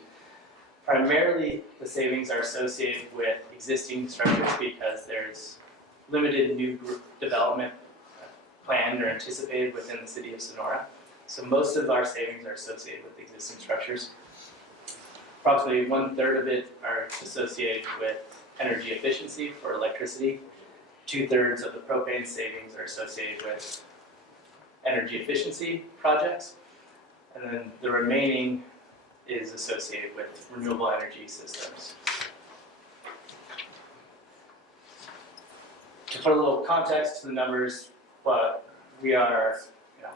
Primarily, the savings are associated with existing structures because there's limited new development planned or anticipated within the city of Sonora. So most of our savings are associated with existing structures. Approximately 1/3 of it are associated with energy efficiency for electricity. 2/3 of the propane savings are associated with energy efficiency projects. And then the remaining is associated with renewable energy systems. To put a little context to the numbers, what we are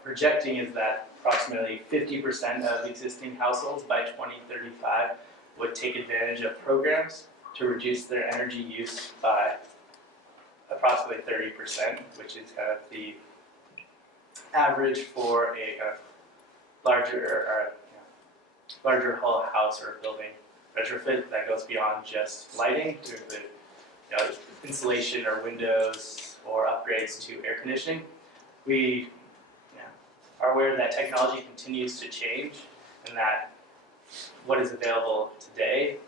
projecting is that approximately 50% of existing households by 2035 would take advantage of programs to reduce their energy use by approximately 30%, which is kind of the average for a kind of larger whole house or building retrofit that goes beyond just lighting to include insulation or windows or upgrades to air conditioning. We are aware that technology continues to change and that what is available today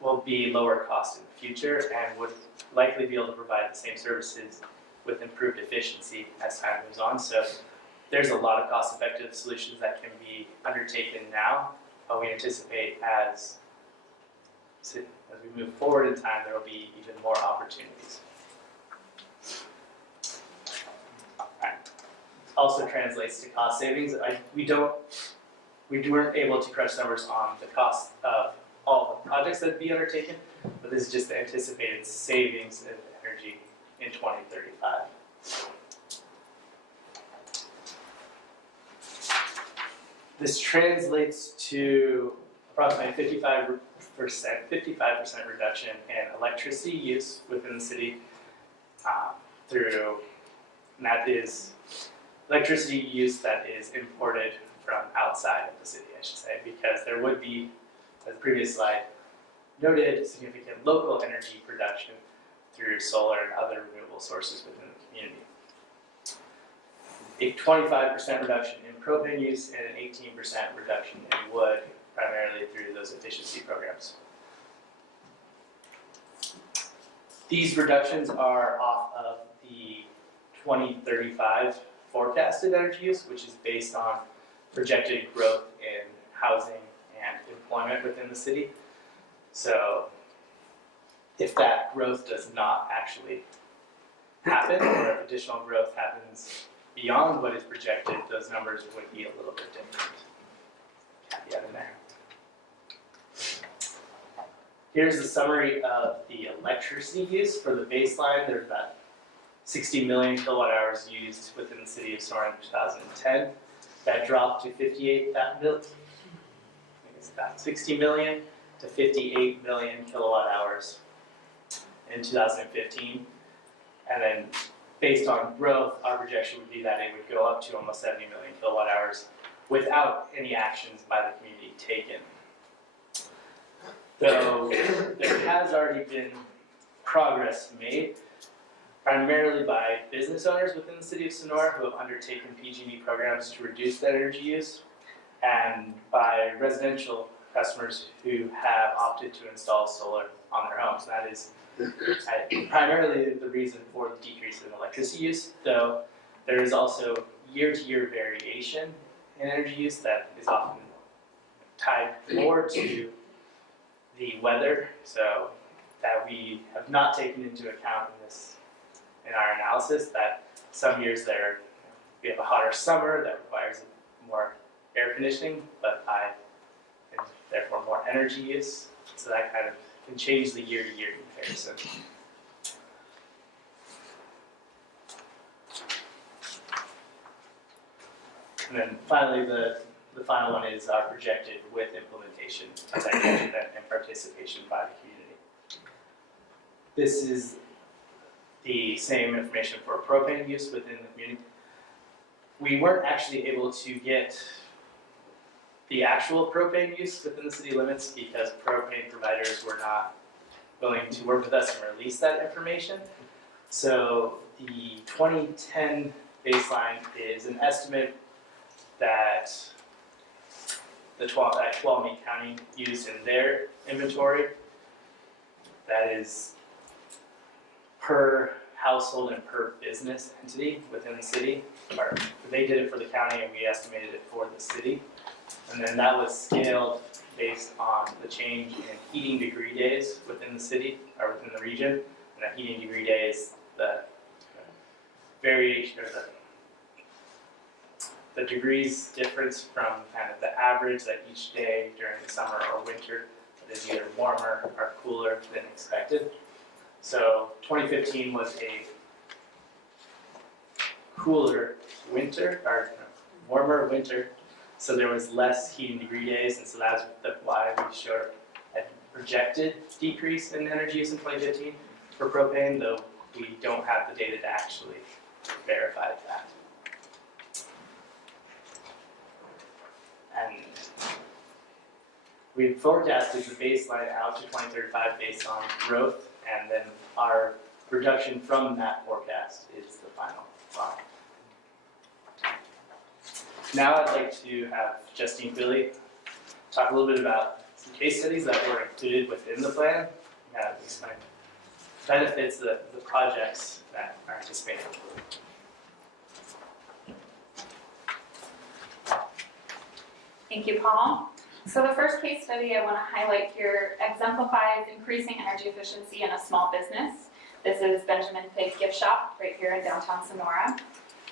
will be lower cost in the future and would likely be able to provide the same services with improved efficiency as time moves on. So there's a lot of cost-effective solutions that can be undertaken now, but we anticipate as as we move forward in time, there will be even more opportunities. Also translates to cost savings. We weren't able to crunch numbers on the cost of all the projects that would be undertaken, but this is just the anticipated savings in energy in 2035. This translates to approximately 55% reduction in electricity use within the city and that is electricity use that is imported from outside of the city, I should say, because there would be, as the previous slide noted, significant local energy production through solar and other renewable sources within the community. A 25% reduction in propane use and an 18% reduction in wood, primarily through those efficiency programs. These reductions are off of the 2035 forecasted energy use, which is based on projected growth in housing and employment within the city. So if that growth does not actually happen, or if additional growth happens beyond what is projected, those numbers would be a little bit different. Caveat in there. Here's the summary of the electricity use for the baseline. There's about 60 million kilowatt hours used within the city of Sonora in 2010. That dropped to 60 million to 58 million kilowatt hours in 2015. And then based on growth, our projection would be that it would go up to almost 70 million kilowatt hours without any actions by the community taken. Though there has already been progress made, primarily by business owners within the city of Sonora who have undertaken PG&E programs to reduce their energy use, and by residential customers who have opted to install solar on their homes. That is primarily the reason for the decrease in electricity use, though there is also year-to-year variation in energy use that is often tied more to the weather, so that we have not taken into account in our analysis, that some years we have a hotter summer that requires more air conditioning, and therefore more energy use, so that kind of can change the year-to-year comparison. And then finally, the final one is our projected with implementation and participation by the community. This is the same information for propane use within the community. We weren't actually able to get the actual propane use within the city limits because propane providers were not willing to work with us and release that information. So the 2010 baseline is an estimate that Tuolumne County used in their inventory. That is per household and per business entity within the city. Or they did it for the county and we estimated it for the city. And then that was scaled based on the change in heating degree days within the city or within the region. And that heating degree day is the variation or the degrees difference from kind of the average that each day during the summer or winter that is either warmer or cooler than expected. So 2015 was a cooler winter, or warmer winter, so there was less heating degree days, and so that's why we showed a projected decrease in energy use in 2015 for propane, though we don't have the data to actually verify that. And we forecasted the baseline out to 2035 based on growth, and then our reduction from that forecast is the final slide. Now I'd like to have Justine Philly talk a little bit about some case studies that were included within the plan, that explain benefits the projects that are anticipated. Thank you, Paul. So the first case study I want to highlight here exemplifies increasing energy efficiency in a small business. This is Benjamin Fig Gift Shop right here in downtown Sonora.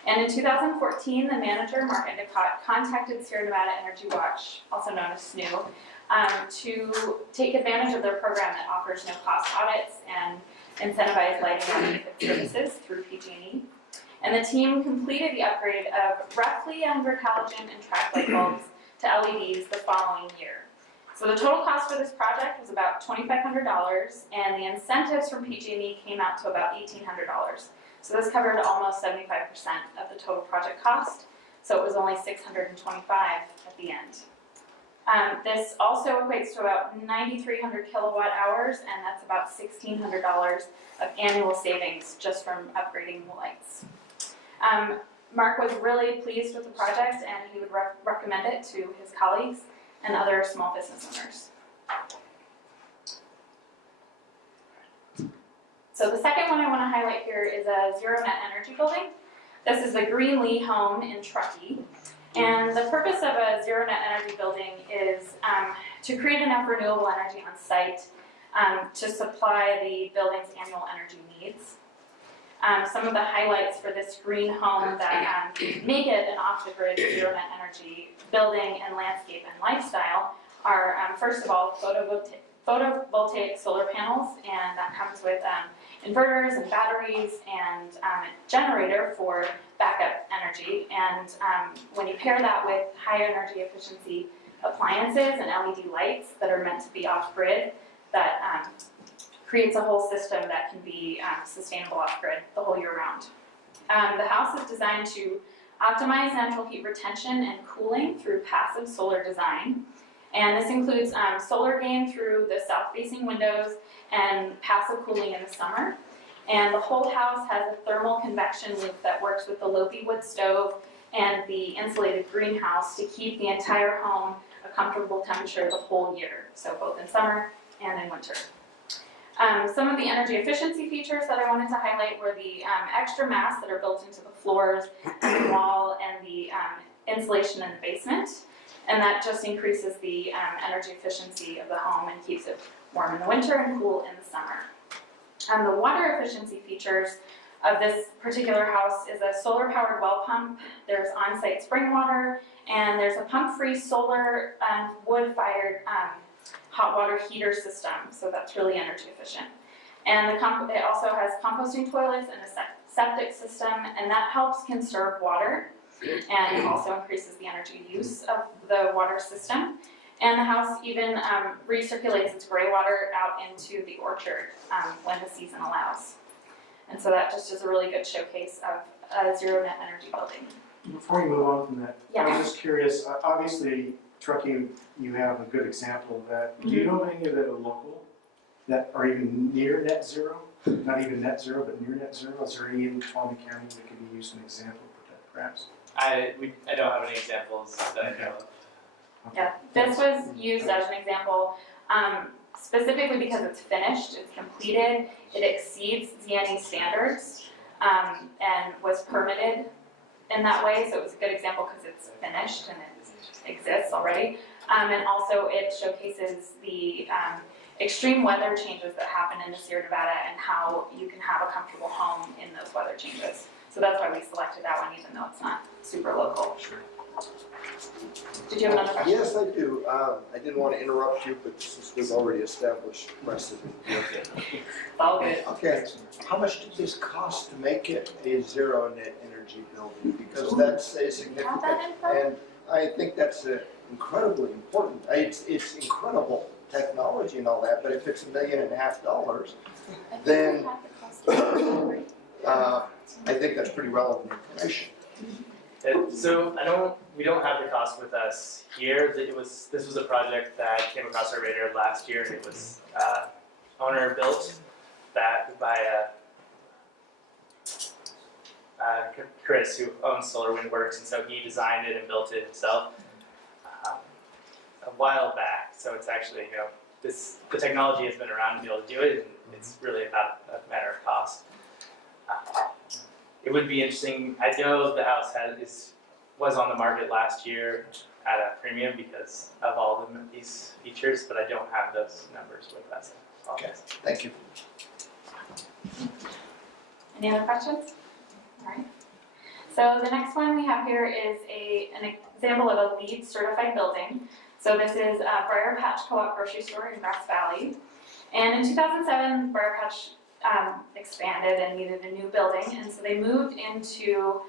And in 2014, the manager, Mark Endicott, contacted Sierra Nevada Energy Watch, also known as SNU, to take advantage of their program that offers no-cost audits and incentivized lighting and benefit services through PG&E. And the team completed the upgrade of roughly 100 halogen and track light bulbs to LEDs the following year. So the total cost for this project was about $2,500, and the incentives from PG&E came out to about $1,800. So this covered almost 75% of the total project cost, so it was only $625 at the end. This also equates to about 9,300 kilowatt hours, and that's about $1,600 of annual savings just from upgrading the lights. Mark was really pleased with the project, and he would recommend it to his colleagues and other small business owners. So the second one I want to highlight here is a zero net energy building. This is the Greenlee home in Truckee. And the purpose of a zero net energy building is to create enough renewable energy on site to supply the building's annual energy needs. Some of the highlights for this green home that make it an off-the-grid zero net energy building and landscape and lifestyle are, first of all, photovoltaic solar panels, and that comes with inverters and batteries and a generator for backup energy. And when you pair that with high energy efficiency appliances and LED lights that are meant to be off-grid, that creates a whole system that can be sustainable off-grid the whole year round. The house is designed to optimize natural heat retention and cooling through passive solar design. And this includes solar gain through the south-facing windows and passive cooling in the summer. And the whole house has a thermal convection loop that works with the Lopi wood stove and the insulated greenhouse to keep the entire home a comfortable temperature the whole year, so both in summer and in winter. Some of the energy efficiency features that I wanted to highlight were the extra mats that are built into the floors and the wall and the insulation in the basement. And that just increases the energy efficiency of the home and keeps it warm in the winter and cool in the summer. The water efficiency features of this particular house is a solar-powered well pump, there's on-site spring water, and there's a pump-free solar wood-fired hot water heater system, so that's really energy efficient. And it also has composting toilets and a septic system, and that helps conserve water and also increases the energy use of the water system. And the house even recirculates its gray water out into the orchard when the season allows. And so that just is a really good showcase of a zero net energy building. Before we move on from that, Yeah. I was just curious, obviously Truckee, you have a good example of that. Do you know of any that are local that are even near net zero? Not even net zero, but near net zero? Is there any in Tuolumne County that could be used as an example for that, perhaps? I don't have any examples that I know of. Yeah, this was used as an example specifically because it's finished, it's completed, it exceeds ZNE standards and was permitted in that way, so it was a good example because it's finished and it exists already. And also it showcases the extreme weather changes that happen in the Sierra Nevada and how you can have a comfortable home in those weather changes. So that's why we selected that one, even though it's not super local. Did you have another question? Yes, I do. I didn't want to interrupt you, but since we've already established precedent. All good. Okay, how much did this cost to make it a zero net energy building? Because that's a significant, and I think that's incredibly important. It's incredible technology and all that, but if it's $1.5 million, then I think that's pretty relevant information. So we don't have the cost with us here. This was a project that came across our radar last year. It was owner built back by Chris, who owns Solar Wind Works, and so he designed it and built it himself a while back. So it's actually, the technology has been around to be able to do it, and it's really about a matter of cost. It would be interesting. I know the house is was on the market last year at a premium because of all these features, but I don't have those numbers with us. Okay, thank you. Any other questions? All right. So the next one we have here is an example of a LEED certified building. So this is Briar Patch Co-op Grocery Store in Grass Valley. And in 2007, Briar Patch expanded and needed a new building, and so they moved into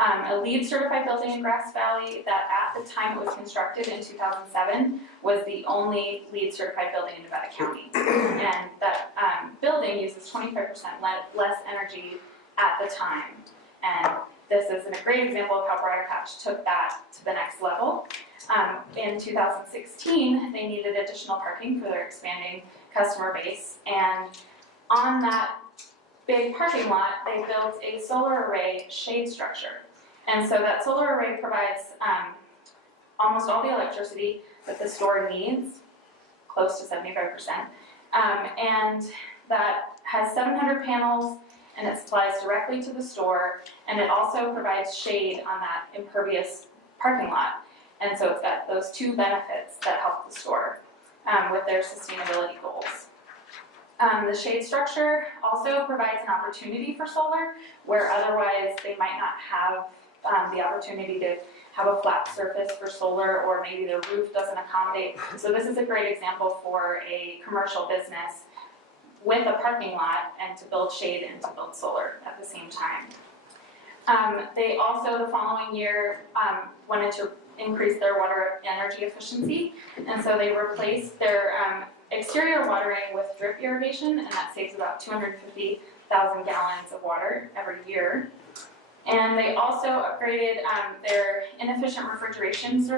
a LEED certified building in Grass Valley that at the time it was constructed in 2007 was the only LEED certified building in Nevada County. And that building uses 25% less energy at the time. And this is a great example of how Briar Patch took that to the next level. In 2016, they needed additional parking for their expanding customer base, and on that big parking lot, they built a solar array shade structure. And so that solar array provides almost all the electricity that the store needs, close to 75%, and that has 700 panels, and it supplies directly to the store, and it also provides shade on that impervious parking lot. And so it's got those two benefits that help the store with their sustainability goals. The shade structure also provides an opportunity for solar, where otherwise they might not have the opportunity to have a flat surface for solar, or maybe the roof doesn't accommodate. So this is a great example for a commercial business with a parking lot and to build shade and to build solar at the same time. They also, the following year, wanted to increase their water energy efficiency, and so they replaced their exterior watering with drip irrigation, and that saves about 250,000 gallons of water every year. And they also upgraded their inefficient refrigeration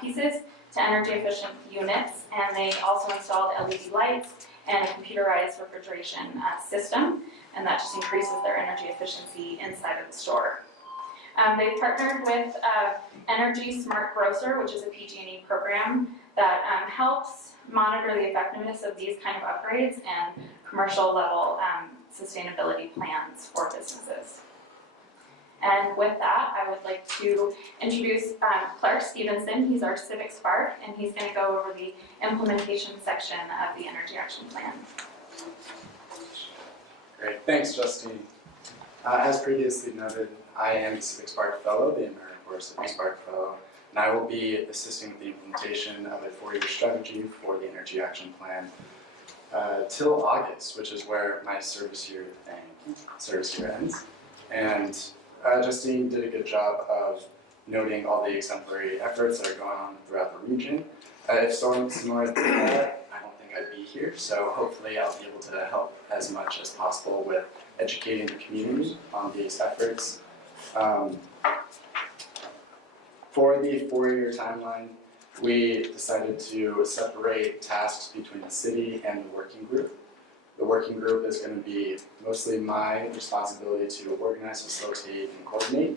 pieces to energy efficient units, and they also installed LED lights and a computerized refrigeration system, and that just increases their energy efficiency inside of the store. They've partnered with Energy Smart Grocer, which is a PG&E program that helps monitor the effectiveness of these kind of upgrades and commercial level sustainability plans for businesses. And with that, I would like to introduce Clark Stevenson. He's our Civic Spark, and he's going to go over the implementation section of the Energy Action Plan. Great, thanks, Justine. As previously noted, I am the Civic Spark Fellow, the AmeriCorps Civic Spark Fellow, and I will be assisting with the implementation of a 4-year strategy for the Energy Action Plan till August, which is where my service year ends. And Justine did a good job of noting all the exemplary efforts that are going on throughout the region. If Sonora did that, I don't think I'd be here, so hopefully I'll be able to help as much as possible with educating the community on these efforts. For the 4-year timeline, we decided to separate tasks between the city and the working group. The working group is going to be mostly my responsibility to organize, facilitate, and coordinate,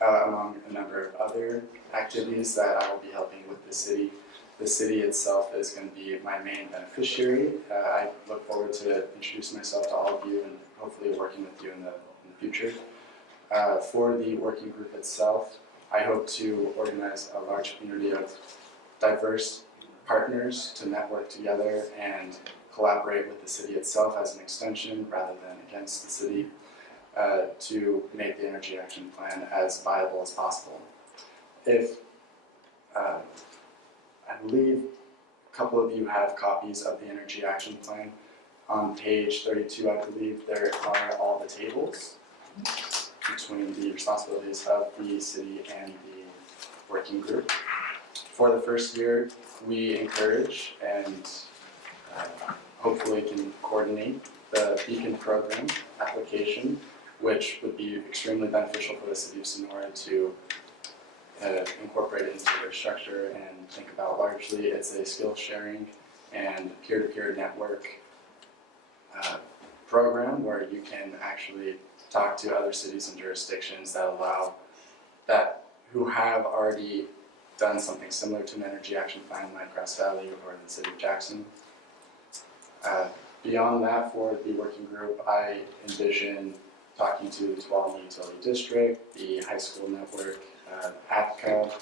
among a number of other activities that I will be helping with the city. The city itself is going to be my main beneficiary. I look forward to introducing myself to all of you and hopefully working with you in the future. For the working group itself, I hope to organize a large community of diverse partners to network together and collaborate with the city itself as an extension rather than against the city to make the Energy Action Plan as viable as possible. I believe a couple of you have copies of the Energy Action Plan. On page 32, I believe, there are all the tables between the responsibilities of the city and the working group. For the first year, we encourage and hopefully can coordinate the Beacon program application, which would be extremely beneficial for the city of Sonora to incorporate it into their structure and think about. Largely, it's a skill sharing and peer-to-peer network program where you can actually talk to other cities and jurisdictions that who have already done something similar to an energy action plan like Grass Valley or the city of Jackson. Beyond that, for the working group, I envision talking to the Tuolumne Utility District, the high school network, APCA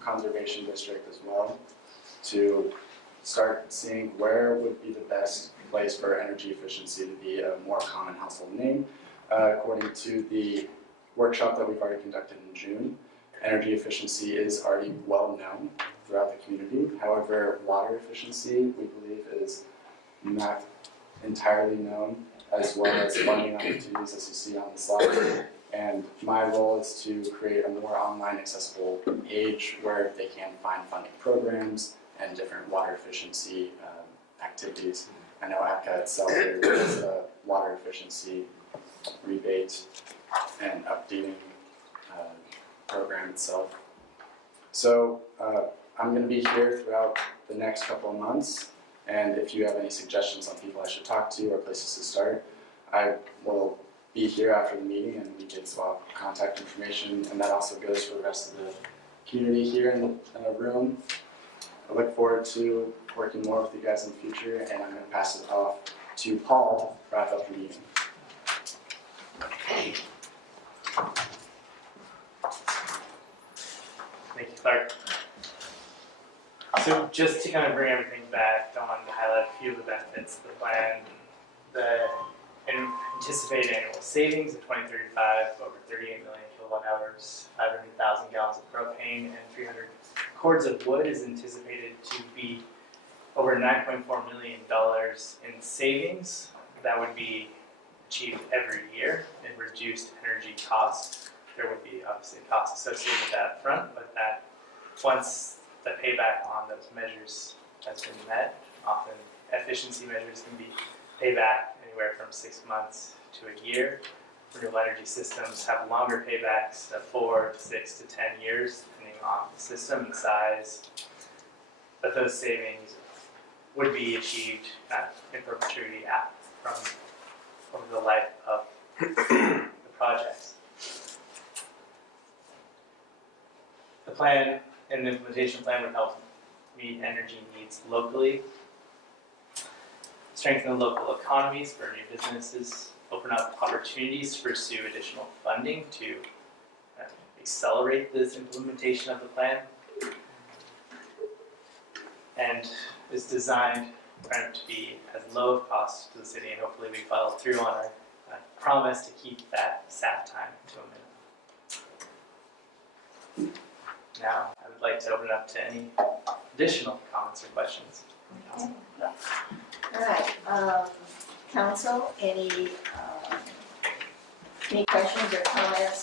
Conservation District as well, to start seeing where would be the best place for energy efficiency to be a more common household name. According to the workshop that we've already conducted in June, energy efficiency is already well known throughout the community. However, water efficiency, we believe, is not entirely known, as well as funding opportunities, as you see on the slide. And my role is to create a more online accessible page where they can find funding programs and different water efficiency activities. I know APCA itself is a water efficiency rebate and updating program itself. So I'm going to be here throughout the next couple of months, and if you have any suggestions on people I should talk to or places to start, I will be here after the meeting and we can swap contact information, and that also goes for the rest of the community here in the room. I look forward to working more with you guys in the future, and I'm going to pass it off to Paul to wrap up the meeting. Thank you, Clark. So just to kind of bring everything back, I wanted to highlight a few of the benefits of the plan. The anticipated annual savings in 2035 of over 38 million kilowatt hours, 500,000 gallons of propane, and 300 cords of wood is anticipated to be over $9.4 million in savings. That would be achieved every year in reduced energy costs. There would be obviously costs associated with that front, but that once the payback on those measures has been met, often efficiency measures can be payback anywhere from 6 months to a year. Renewable energy systems have longer paybacks of 4 to 6 to 10 years, depending on the system and size. But those savings would be achieved in perpetuity from over the life of the projects. The plan and the implementation plan would help meet energy needs locally, strengthen the local economies for new businesses, open up opportunities to pursue additional funding to accelerate this implementation of the plan, and is designed to be as low of cost to the city, and hopefully we follow through on our promise to keep that SAP time to a minimum. Now, I would like to open it up to any additional comments or questions. Okay. All right, council, any questions or comments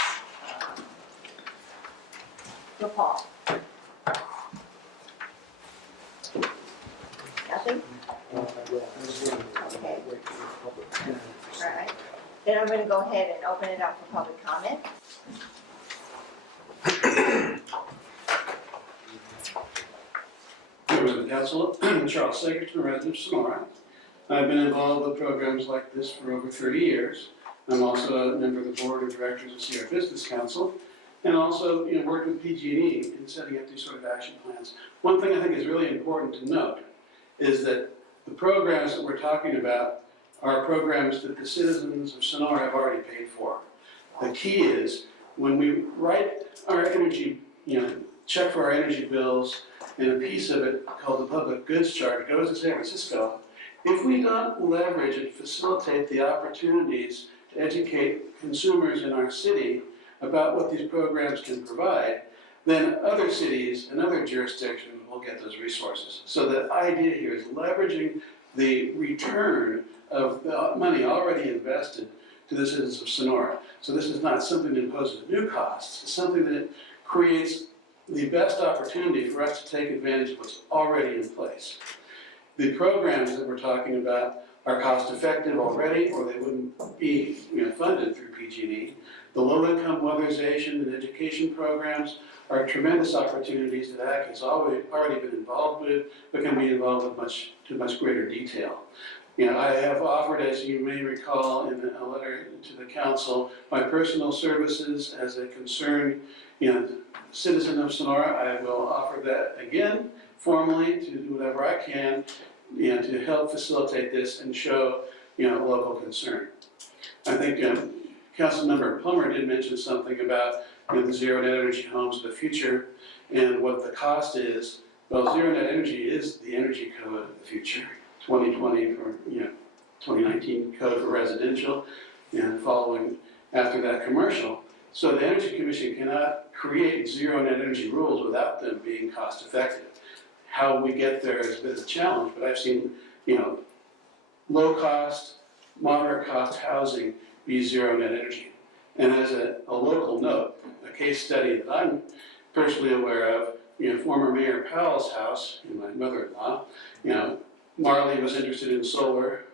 for Paul? Nothing? Okay. All right, then I'm going to go ahead and open it up for public comment. Members of the council, Charles Sagerton, resident of Sonora. I've been involved with programs like this for over 30 years. I'm also a member of the board of directors of Sierra Business Council, and also worked with PG&E in setting up these sort of action plans. One thing I think is really important to note is that the programs that we're talking about are programs that the citizens of Sonora have already paid for. The key is when we write our energy, check for our energy bills, and a piece of it called the public goods chart goes to San Francisco. If we don't leverage and facilitate the opportunities to educate consumers in our city about what these programs can provide, then other cities and other jurisdictions will get those resources. So the idea here is leveraging the return of the money already invested to the citizens of Sonora. So this is not something that imposes new costs. It's something that creates the best opportunity for us to take advantage of what's already in place. The programs that we're talking about are cost effective already, or they wouldn't be funded through PG&E. The low-income weatherization and education programs are tremendous opportunities that ACC has already been involved with, but can be involved with to much greater detail. I have offered, as you may recall in a letter to the council, my personal services as a concerned citizen of Sonora. I will offer that again formally to do whatever I can to help facilitate this and show local concern. I think Councilmember Plummer did mention something about the zero net energy homes of the future and what the cost is. Well, zero net energy is the energy code of the future. 2020 for 2019 code for residential, and following after that commercial. So the Energy Commission cannot create zero net energy rules without them being cost effective. How we get there is a bit of a challenge, but I've seen, low cost, moderate cost housing be zero net energy. And as a local note, a case study that I'm personally aware of, former Mayor Powell's house, and my mother-in-law, Marley was interested in solar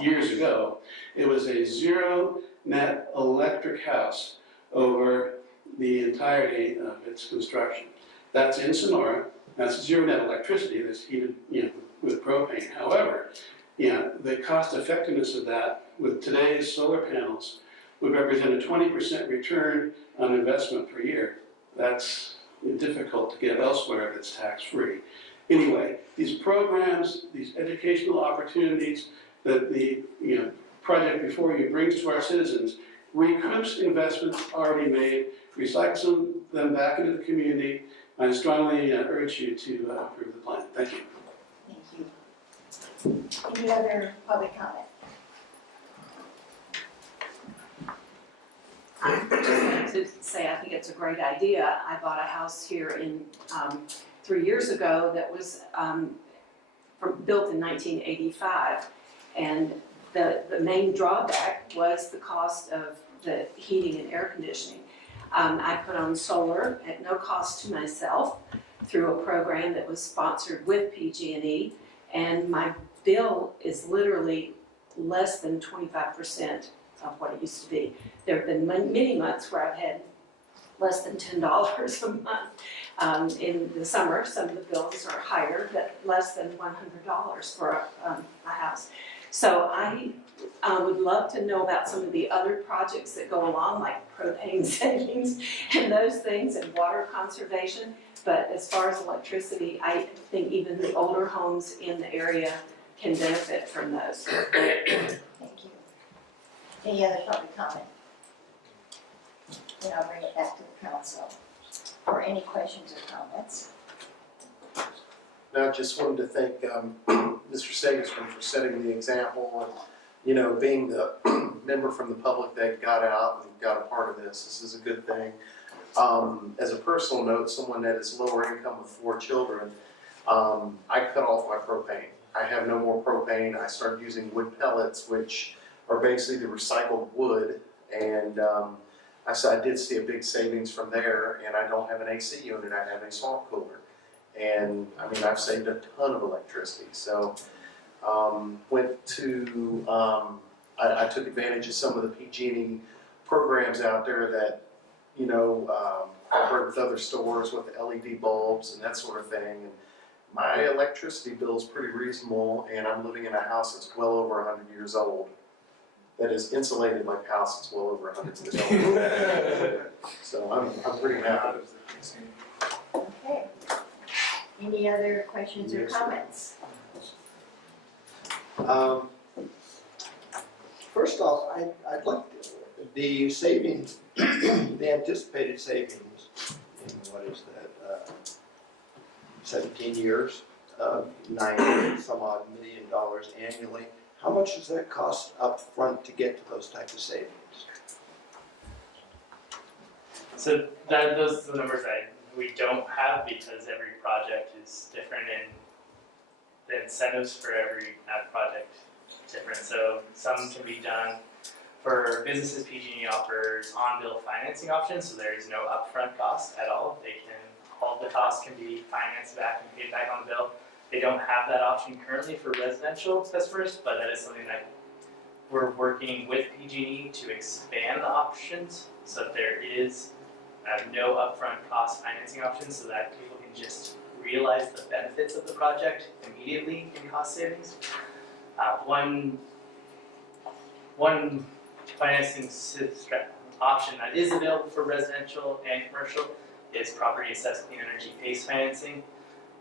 years ago. It was a zero net electric house over the entirety of its construction. That's in Sonora. That's zero net electricity that's heated, with propane. However, the cost effectiveness of that with today's solar panels would represent a 20% return on investment per year. That's difficult to get elsewhere if it's tax-free. Anyway, these programs, these educational opportunities that the project before you brings to our citizens recoups investments already made, recycles them back into the community. I strongly urge you to approve the plan. Thank you. Thank you. Any other public comment? I just wanted to say I think it's a great idea. I bought a house here 3 years ago that was built in 1985, and the main drawback was the cost of the heating and air conditioning. I put on solar at no cost to myself through a program that was sponsored with PG&E, and my bill is literally less than 25% of what it used to be. There have been many months where I've had less than $10 a month. In the summer, some of the bills are higher, but less than $100 for a house. So I would love to know about some of the other projects that go along, like propane savings and those things, and water conservation. But as far as electricity, I think even the older homes in the area can benefit from those. Thank you. Any other public comment? Then I'll bring it back to the council for any questions or comments. No, I just wanted to thank Mr. Sagersman for setting the example and, being the member from the public that got out and got a part of this. This is a good thing. As a personal note, someone that is lower income with 4 children, I cut off my propane. I have no more propane. I started using wood pellets, which are basically the recycled wood, and I did see a big savings from there, and I don't have an AC unit. I have a salt cooler. And I've saved a ton of electricity. So I took advantage of some of the PG&E programs out there that, I've worked with other stores with the LED bulbs and that sort of thing. And my electricity bill is pretty reasonable, and I'm living in a house that's well over 100 years old. That is insulated like a house that's well over 100 years old. So I'm pretty happy. Okay. Any other questions or comments? First off, I'd like the savings, the anticipated savings in what is that, 17 years, $9 some odd million annually. How much does that cost up front to get to those types of savings? So those are the numbers that we don't have because every project is different and the incentives for every project is different. So some can be done for businesses. PG&E offers on-bill financing options, so there is no upfront cost at all. All the costs can be financed back and paid back on the bill. They don't have that option currently for residential customers, but that is something that we're working with PG&E to expand the options so that there is no upfront cost financing options so that people can just realize the benefits of the project immediately in cost savings. One financing option that is available for residential and commercial is property assessed clean energy PACE financing.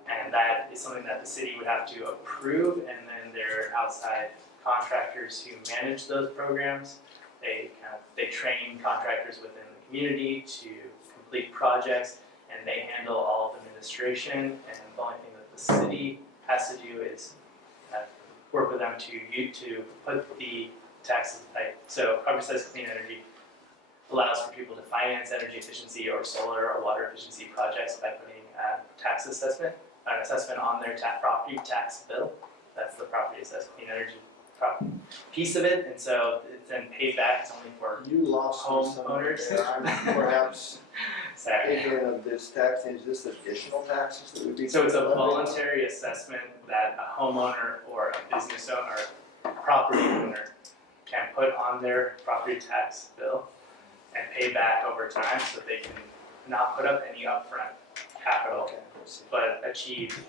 And that is something that the city would have to approve, and then there are outside contractors who manage those programs. They train contractors within the community to complete projects, and they handle all of administration, and the only thing that the city has to do is work with them to put the taxes, so property tax clean energy allows for people to finance energy efficiency or solar or water efficiency projects by putting an assessment on their property tax bill. That's the property assessed clean energy piece of it, and so it's then paid back. It's only for You lost homeowners. I'm perhaps Sorry. ignorant of this tax. Is this additional taxes that would be? So it's a voluntary assessment that a homeowner or a business owner or property owner can put on their property tax bill and pay back over time, so they can not put up any upfront capital, but achieve,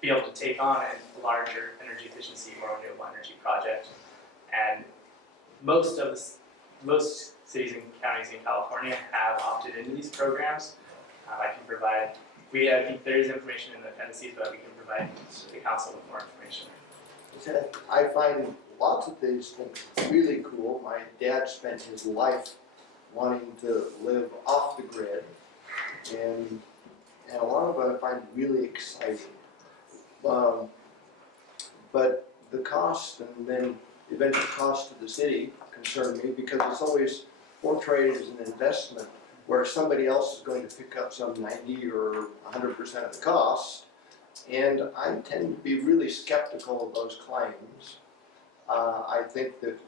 be able to take on a larger energy efficiency or renewable energy project. And most cities and counties in California have opted into these programs. I can provide, I think there is information in the appendices, but we can provide the council with more information. I find lots of these things really cool. My dad spent his life wanting to live off the grid, and a lot of it I find really exciting. But the cost and then the eventual cost to the city concern me, because it's always portrayed as an investment where somebody else is going to pick up some 90 or 100% of the cost, and I tend to be really skeptical of those claims. I think that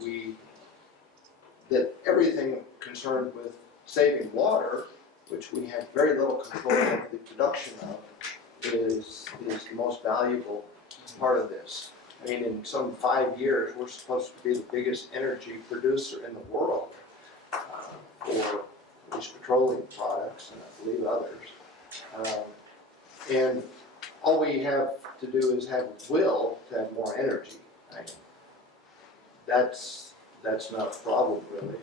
everything concerned with saving water, which we have very little control of the production of, is the most valuable part of this. I mean, in some 5 years, we're supposed to be the biggest energy producer in the world for these petroleum products, and I believe others. And all we have to do is have will to have more energy. That's not a problem, really.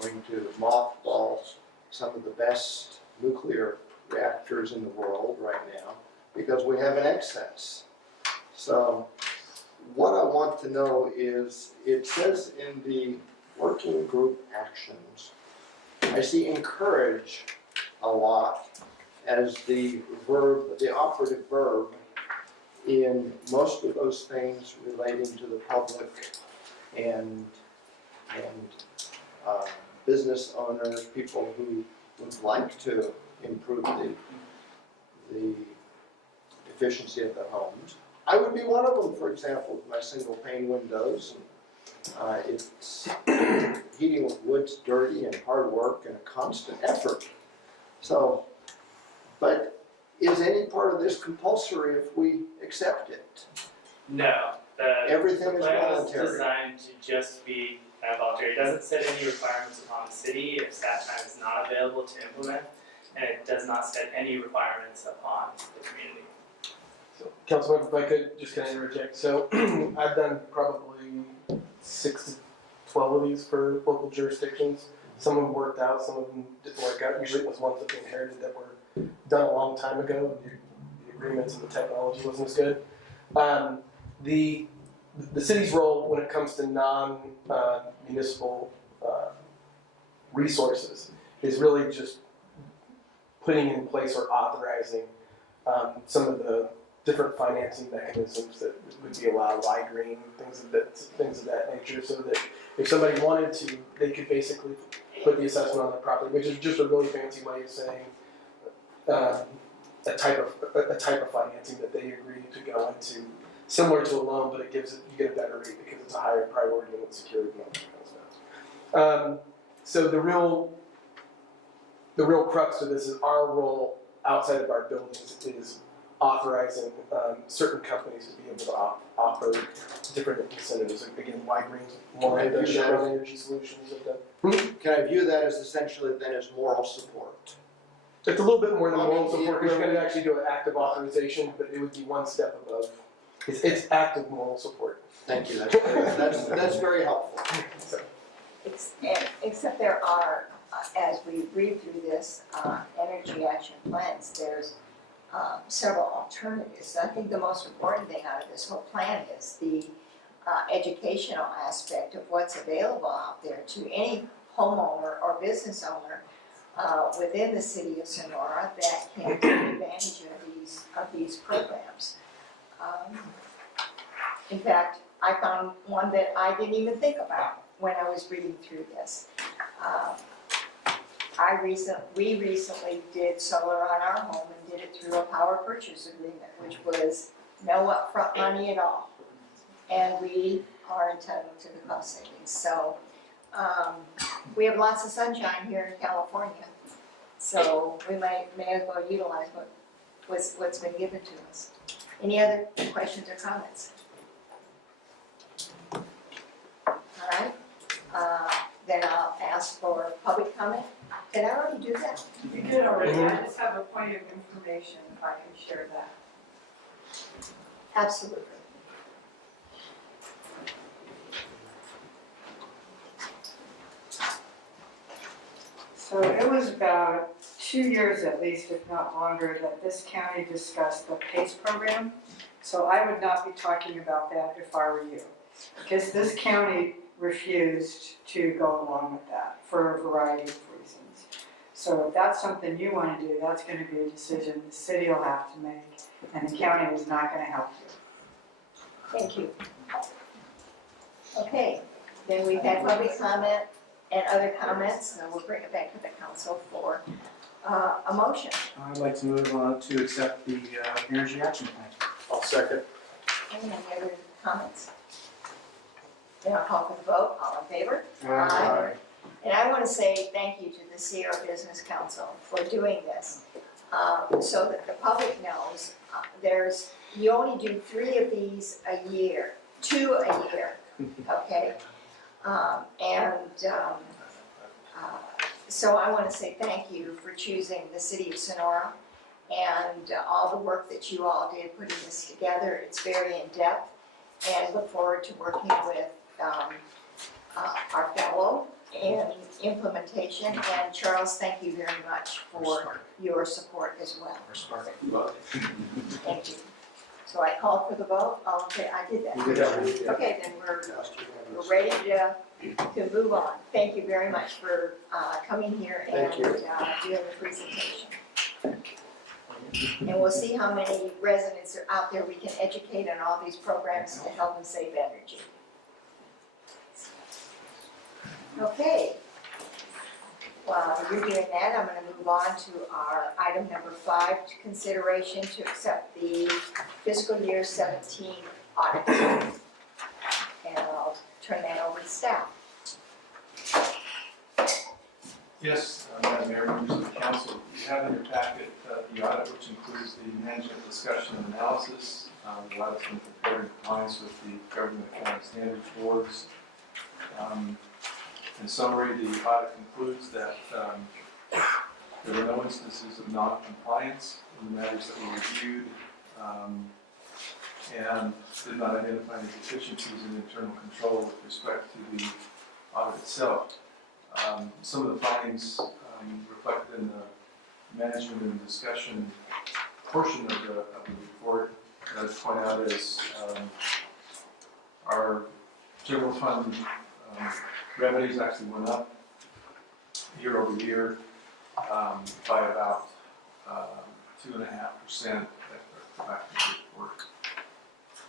We're going to mothball some of the best nuclear reactors in the world right now because we have an excess. So what I want to know is, it says in the working group actions, I see encourage a lot as the verb, the operative verb in most of those things relating to the public and business owners, people who would like to improve the efficiency of their homes. I would be one of them, for example, with my single pane windows. And, it's heating with wood's dirty and hard work and a constant effort. So, but is any part of this compulsory if we accept it? No. Everything is plan voluntary. is designed to just be voluntary. It doesn't set any requirements upon the city if staff time is not available to implement, and it does not set any requirements upon the community. So, Councilman, if I could just kind of interject. So I've done probably 6 to 12 of these for local jurisdictions. Some of them worked out, some of them didn't work out. Usually it was ones that we inherited that were done a long time ago. The agreements and the technology wasn't as good. The city's role when it comes to non-municipal resources is really just putting in place or authorizing some of the different financing mechanisms that would be allowed, Y-Green, things of that nature, so that if somebody wanted to, they could basically put the assessment on their property, which is just a really fancy way of saying a type of financing that they agree to go into, similar to a loan, but you get a better rate because it's a higher priority and it's secured and all that kind of stuff. So the real crux of this is our role outside of our buildings is authorizing certain companies to be able to offer different incentives. Again, Y-Green's one, the Chevron Energy Solutions. Can I view that as essentially then as moral support? It's a little bit more than moral support because you're going to actually do an active authorization, but it would be one step above. It's active moral support. Thank you. That's very helpful. Except there are, as we read through this energy action plans, there's several alternatives. I think the most important thing out of this whole plan is the educational aspect of what's available out there to any homeowner or business owner within the city of Sonora that can take advantage of these programs. In fact, I found one that I didn't even think about when I was reading through this. We recently did solar on our home and did it through a power purchase agreement, which was no upfront money at all. And we are entitled to the cost savings. So we have lots of sunshine here in California. So we may as well utilize what's been given to us. Any other questions or comments? All right. Then I'll ask for public comment. Did I already do that? You did already. I just have a point of information if I can share that. Absolutely. So it was about 2 years at least, if not longer, that this county discussed the PACE program. So I would not be talking about that if I were you, because this county refused to go along with that for a variety of reasons. So if that's something you want to do, that's going to be a decision the city will have to make, and the county is not going to help you. Thank you. Okay, then we've had public comment and other comments, and we'll bring it back to the council for a motion. I'd like to move on to accept the energy action plan. I'll second. Any other comments? Then I'll call for the vote. All in favor? Aye. And I want to say thank you to the Sierra Business Council for doing this, so that the public knows you only do 3 of these a year, 2 a year, okay? So I want to say thank you for choosing the city of Sonora and all the work that you all did putting this together. It's very in-depth, and look forward to working with our fellow in implementation. And Charles, thank you very much for your support as well. Thank you. So I called for the vote. I did that. Okay, then we're ready to move on. Thank you very much for coming here and doing the presentation. And we'll see how many residents are out there we can educate on all these programs to help them save energy. Okay. While you're doing that, I'm going to move on to our item number 5, consideration to accept the fiscal year 17 audit. And I'll turn that over to staff. Yes, Madam Mayor, members of the council, you have in your packet the audit, which includes the management discussion and analysis. The audit's been prepared in compliance with the Government Accounting Standards Boards. In summary, the audit concludes that there were no instances of non-compliance in the matters that were reviewed, and did not identify any deficiencies in internal control with respect to the audit itself. Some of the findings reflected in the management and discussion portion of the report that I'd point out is our general fund revenues actually went up year over year by about 2.5%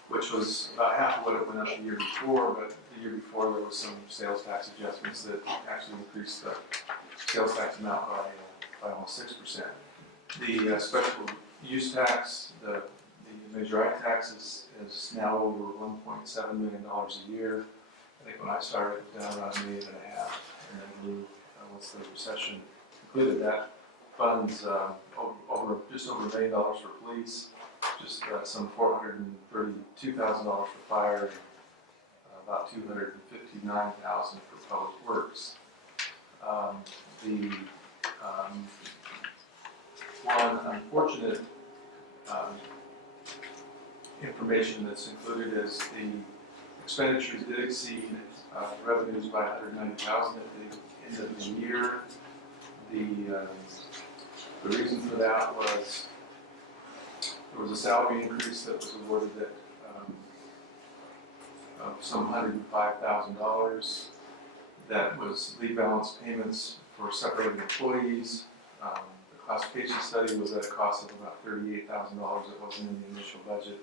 which was about half of what it went up the year before, but the year before there was some sales tax adjustments that actually increased the sales tax amount by almost 6%. The special use tax, the major ag tax is now over $1.7 million a year. I think when I started, it was down around $1.5 million, and then grew once the recession concluded. That funds just over $1 million for police, just some $432,000 for fire, and about $259,000 for public works. The one unfortunate information that's included is the expenditures did exceed revenues by $190,000 at the end of the year. The reason for that was there was a salary increase that was awarded of some $105,000. That was leave balance payments for separated employees. The classification study was at a cost of about $38,000. It wasn't in the initial budget.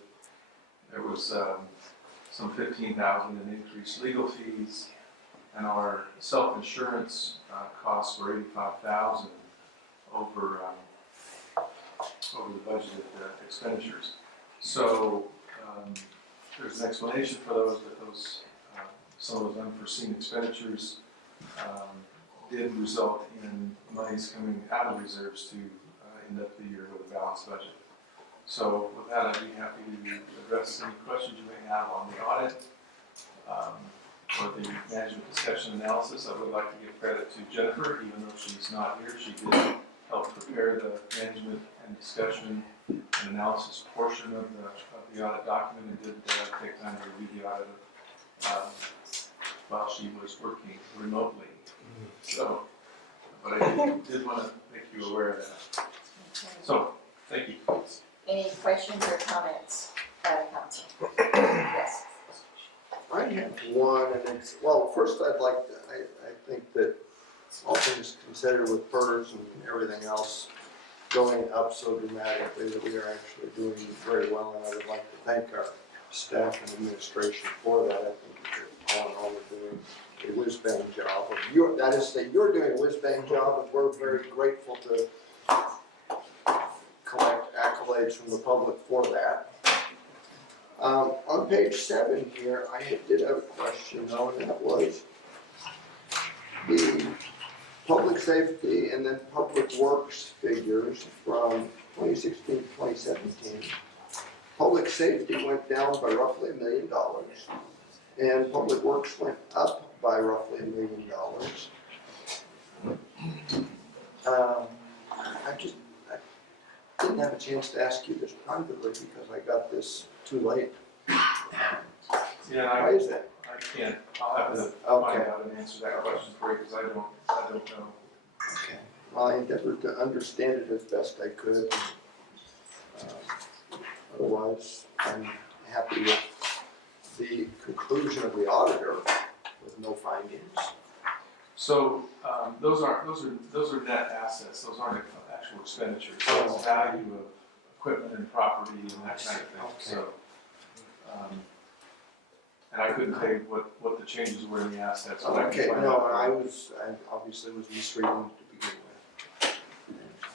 There was some $15,000 in increased legal fees, and our self-insurance costs were $85,000 over the budgeted expenditures. So there's an explanation for those, but some of those unforeseen expenditures did result in monies coming out of reserves to end up the year with a balanced budget. So with that, I'd be happy to address any questions you may have on the audit or the management discussion analysis. I would like to give credit to Jennifer, even though she's not here. She did help prepare the management and discussion and analysis portion of the audit document, and did take time to review the audit while she was working remotely. So, but I did want to make you aware of that. So, thank you. Any questions or comments by the council? Yes. I have one, and it's, well, first I'd like to, I think that all things considered with PERS and everything else going up so dramatically that we are actually doing very well, and I would like to thank our staff and administration for that. I think that all in all we're doing a whiz-bang job. That is, that you're doing a whiz-bang job, and we're very grateful to collect accolades from the public for that. On page 7 here, I did have a question though, and that was the public safety and then public works figures from 2016 to 2017. Public safety went down by roughly $1 million, and public works went up by roughly $1 million. I didn't have a chance to ask you this privately because I got this too late. Yeah, why is that? I can't. I'll have to find out and answer that question for you because I don't know. Okay. Well, I endeavored to understand it as best I could. Otherwise, I'm happy with the conclusion of the auditor with no findings. So those are net assets. Those aren't actual expenditures. So it's value of equipment and property and that kind of thing. Okay. So, and I couldn't tell you what the changes were in the assets. Okay, no, I obviously was misreading to begin with.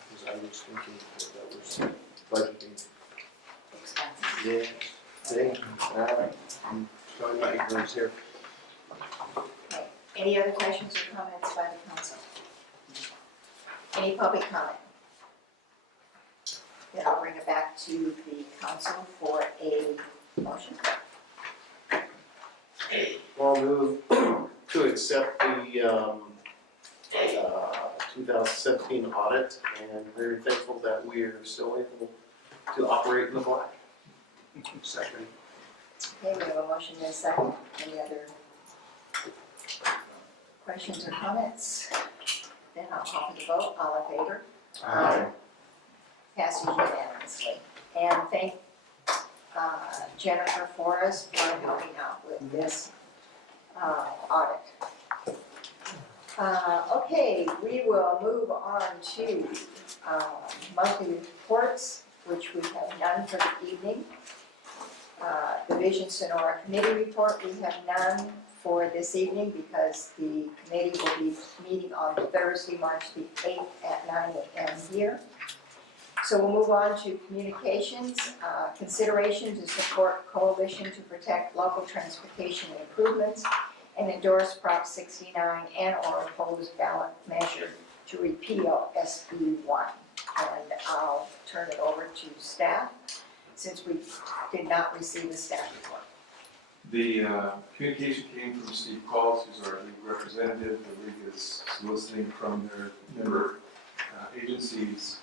Because I was thinking that was budgeting. Yeah, see, I'm showing my ignorance here. Okay. Any other questions or comments by the council? Any public comment? Then I'll bring it back to the council for a motion. I'll move to accept the 2017 audit, and very thankful that we are still able to operate in the black. Second. Okay, we have a motion and a second. Any other questions or comments? Then I'll call for the vote. All in favor? Aye. Passes unanimously. And thank Jennifer Forrest for helping out with this audit. Okay, we will move on to monthly reports, which we have none for the evening. The Vision Sonora Committee report, we have none for this evening because the committee will be meeting on Thursday, March the 8th at 9 a.m. here. So we'll move on to communications. Consideration to support Coalition to Protect Local Transportation Improvements and endorse Prop 69 and or oppose ballot measure to repeal SB 1. And I'll turn it over to staff since we did not receive a staff report. The communication came from Steve Pauls, who's our league representative. The league is soliciting from their member agencies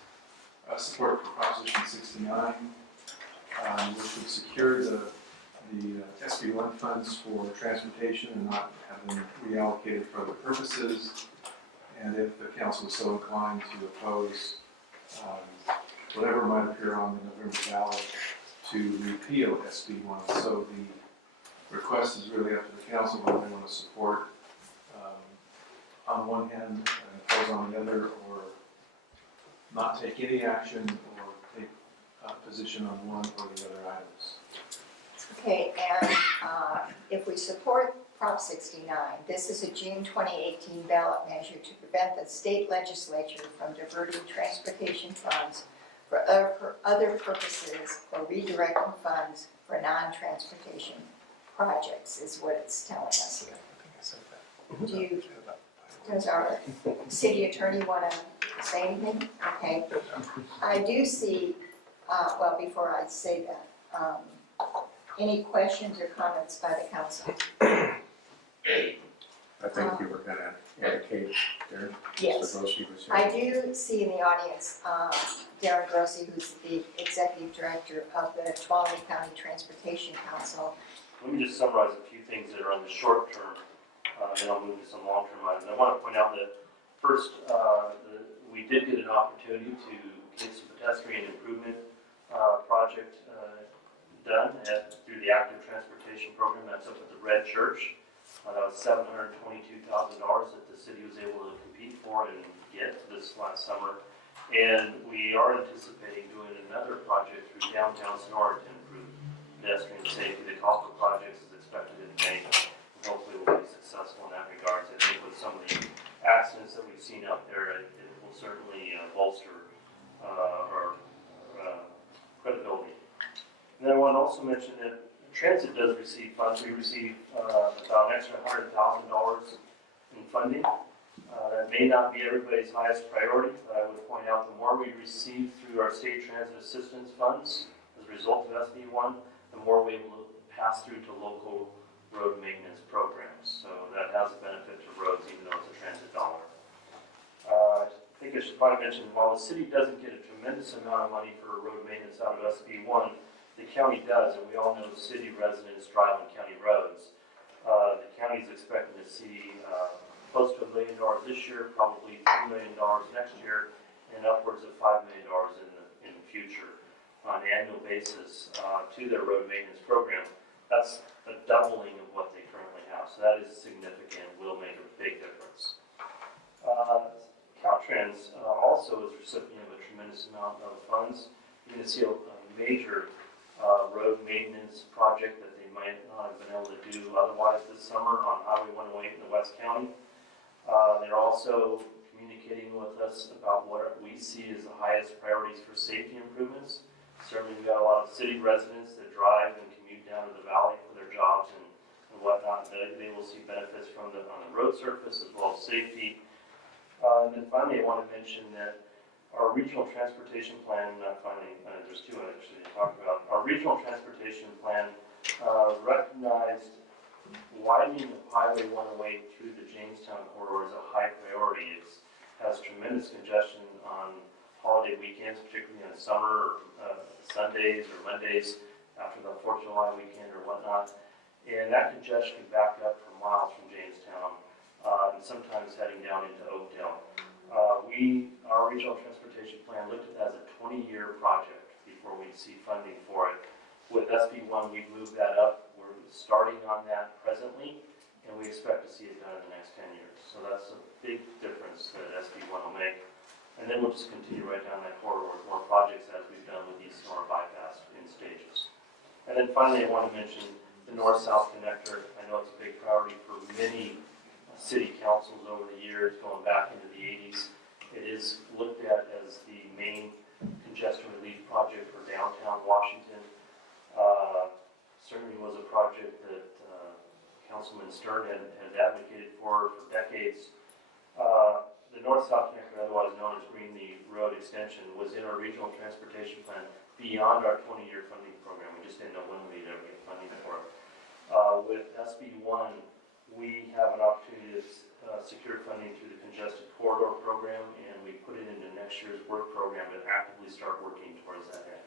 support for Proposition 69, which would secure the SB1 funds for transportation and not have them reallocated for other purposes. And if the council is so inclined to oppose whatever might appear on the November ballot, to repeal SB1. So the request is really up to the council whether they want to support on one hand and oppose on the other, or not take any action, or take a position on one or the other items. Okay, and if we support Prop 69, this is a June 2018 ballot measure to prevent the state legislature from diverting transportation funds for other purposes or redirecting funds for non-transportation projects, is what it's telling us here. Does our city attorney want to say anything? Okay. I do see, well, before I say that, any questions or comments by the council? I think you were going to indicate there. Yes. Mr. Grossi was here. I do see in the audience Darren Grossi, who's the executive director of the Tuolumne County Transportation Council. Let me just summarize a few things that are on the short term, then I'll move to some long-term items. I want to point out that first, we did get an opportunity to get some pedestrian improvement project done through the active transportation program. That's up at the Red Church. That was $722,000 that the city was able to compete for and get this last summer. And we are anticipating doing another project through downtown Sonora to improve pedestrian safety. The Copper project is expected in May. Hopefully we'll be successful in that regard. I think with some of the accidents that we've seen out there, it will certainly bolster our credibility. And then I want to also mention that transit does receive funds. We receive about an extra $100,000 in funding. That may not be everybody's highest priority, but I would point out the more we receive through our state transit assistance funds as a result of SB1, the more we're able to pass through to local road maintenance programs. So that has a benefit to roads, even though it's a transit dollar. I think I should probably mention, while the city doesn't get a tremendous amount of money for road maintenance out of SB1, the county does, and we all know city residents drive on county roads. The county is expecting to see close to $1 million this year, probably $2 million next year, and upwards of $5 million in the future on an annual basis to their road maintenance program. That's a doubling of what they currently have, so that is significant and will make a big difference. Caltrans also is recipient of a tremendous amount of funds. You're going to see a major road maintenance project that they might not have been able to do otherwise this summer on Highway 108 in the West County. They're also communicating with us about what we see as the highest priorities for safety improvements. Certainly we've got a lot of city residents that drive and commute down to the valley for their jobs and whatnot. They will see benefits from on the road surface as well as safety. And then finally, I want to mention that our regional transportation plan, there's two actually to talk about. Our regional transportation plan recognized widening of Highway 108 through the Jamestown corridor is a high priority. It has tremendous congestion on holiday weekends, particularly on summer Sundays or Mondays after the 4th of July weekend or whatnot. And that congestion can back up for miles from Jamestown and sometimes heading down into Oakdale. Our regional transportation plan looked at that as a 20-year project before we see funding for it. With SB1, we've moved that up. We're starting on that presently, and we expect to see it done in the next 10 years. So that's a big difference that SB1 will make. And then we'll just continue right down that corridor with more projects as we've done with East Sonora Bypass in stages. And then finally, I want to mention the North-South Connector. I know it's a big priority for many city councils over the years, going back into the 80s. It is looked at as the main congestion relief project for downtown Washington. Certainly was a project that Councilman Stern had advocated for decades. The North-South Connector, otherwise known as Greenlee Road Extension, was in our regional transportation plan beyond our 20-year funding program. We just didn't know when we'd ever get funding for it. With SB1, we have an opportunity to secure funding through the Congested Corridor Program, and we put it into next year's work program to actively start working towards that end.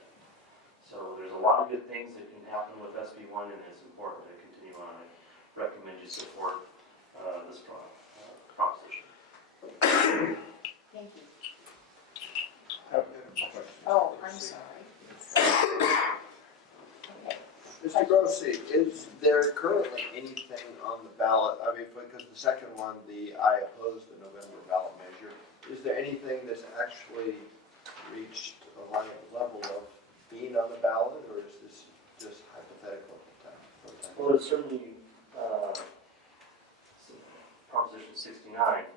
So there's a lot of good things that can happen with SB1, and it's important to continue on. I recommend you support this proposition. Thank you. Oh, I'm sorry. Okay. Grossi, is there currently anything on the ballot, I mean, because the second one, I oppose the November ballot measure, is there anything that's actually reached a level of being on the ballot, or is this just hypothetical at the time? Well, it's certainly Proposition 69,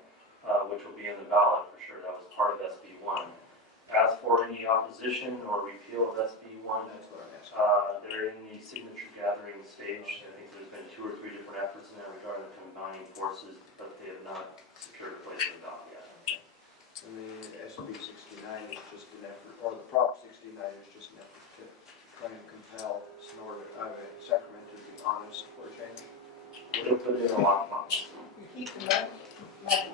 which will be in the ballot for sure. That was part of SB 1. As for any opposition or repeal of SB 1, they're in the signature gathering stage. I think there's been 2 or 3 different efforts in that regard of combining forces, but they have not secured a place in the ballot yet. And the SB 69 is just an effort, or the Prop 69 is just an effort to try and compel Sacramento to be honest for a change. We'll put in a lot of months. Keep the money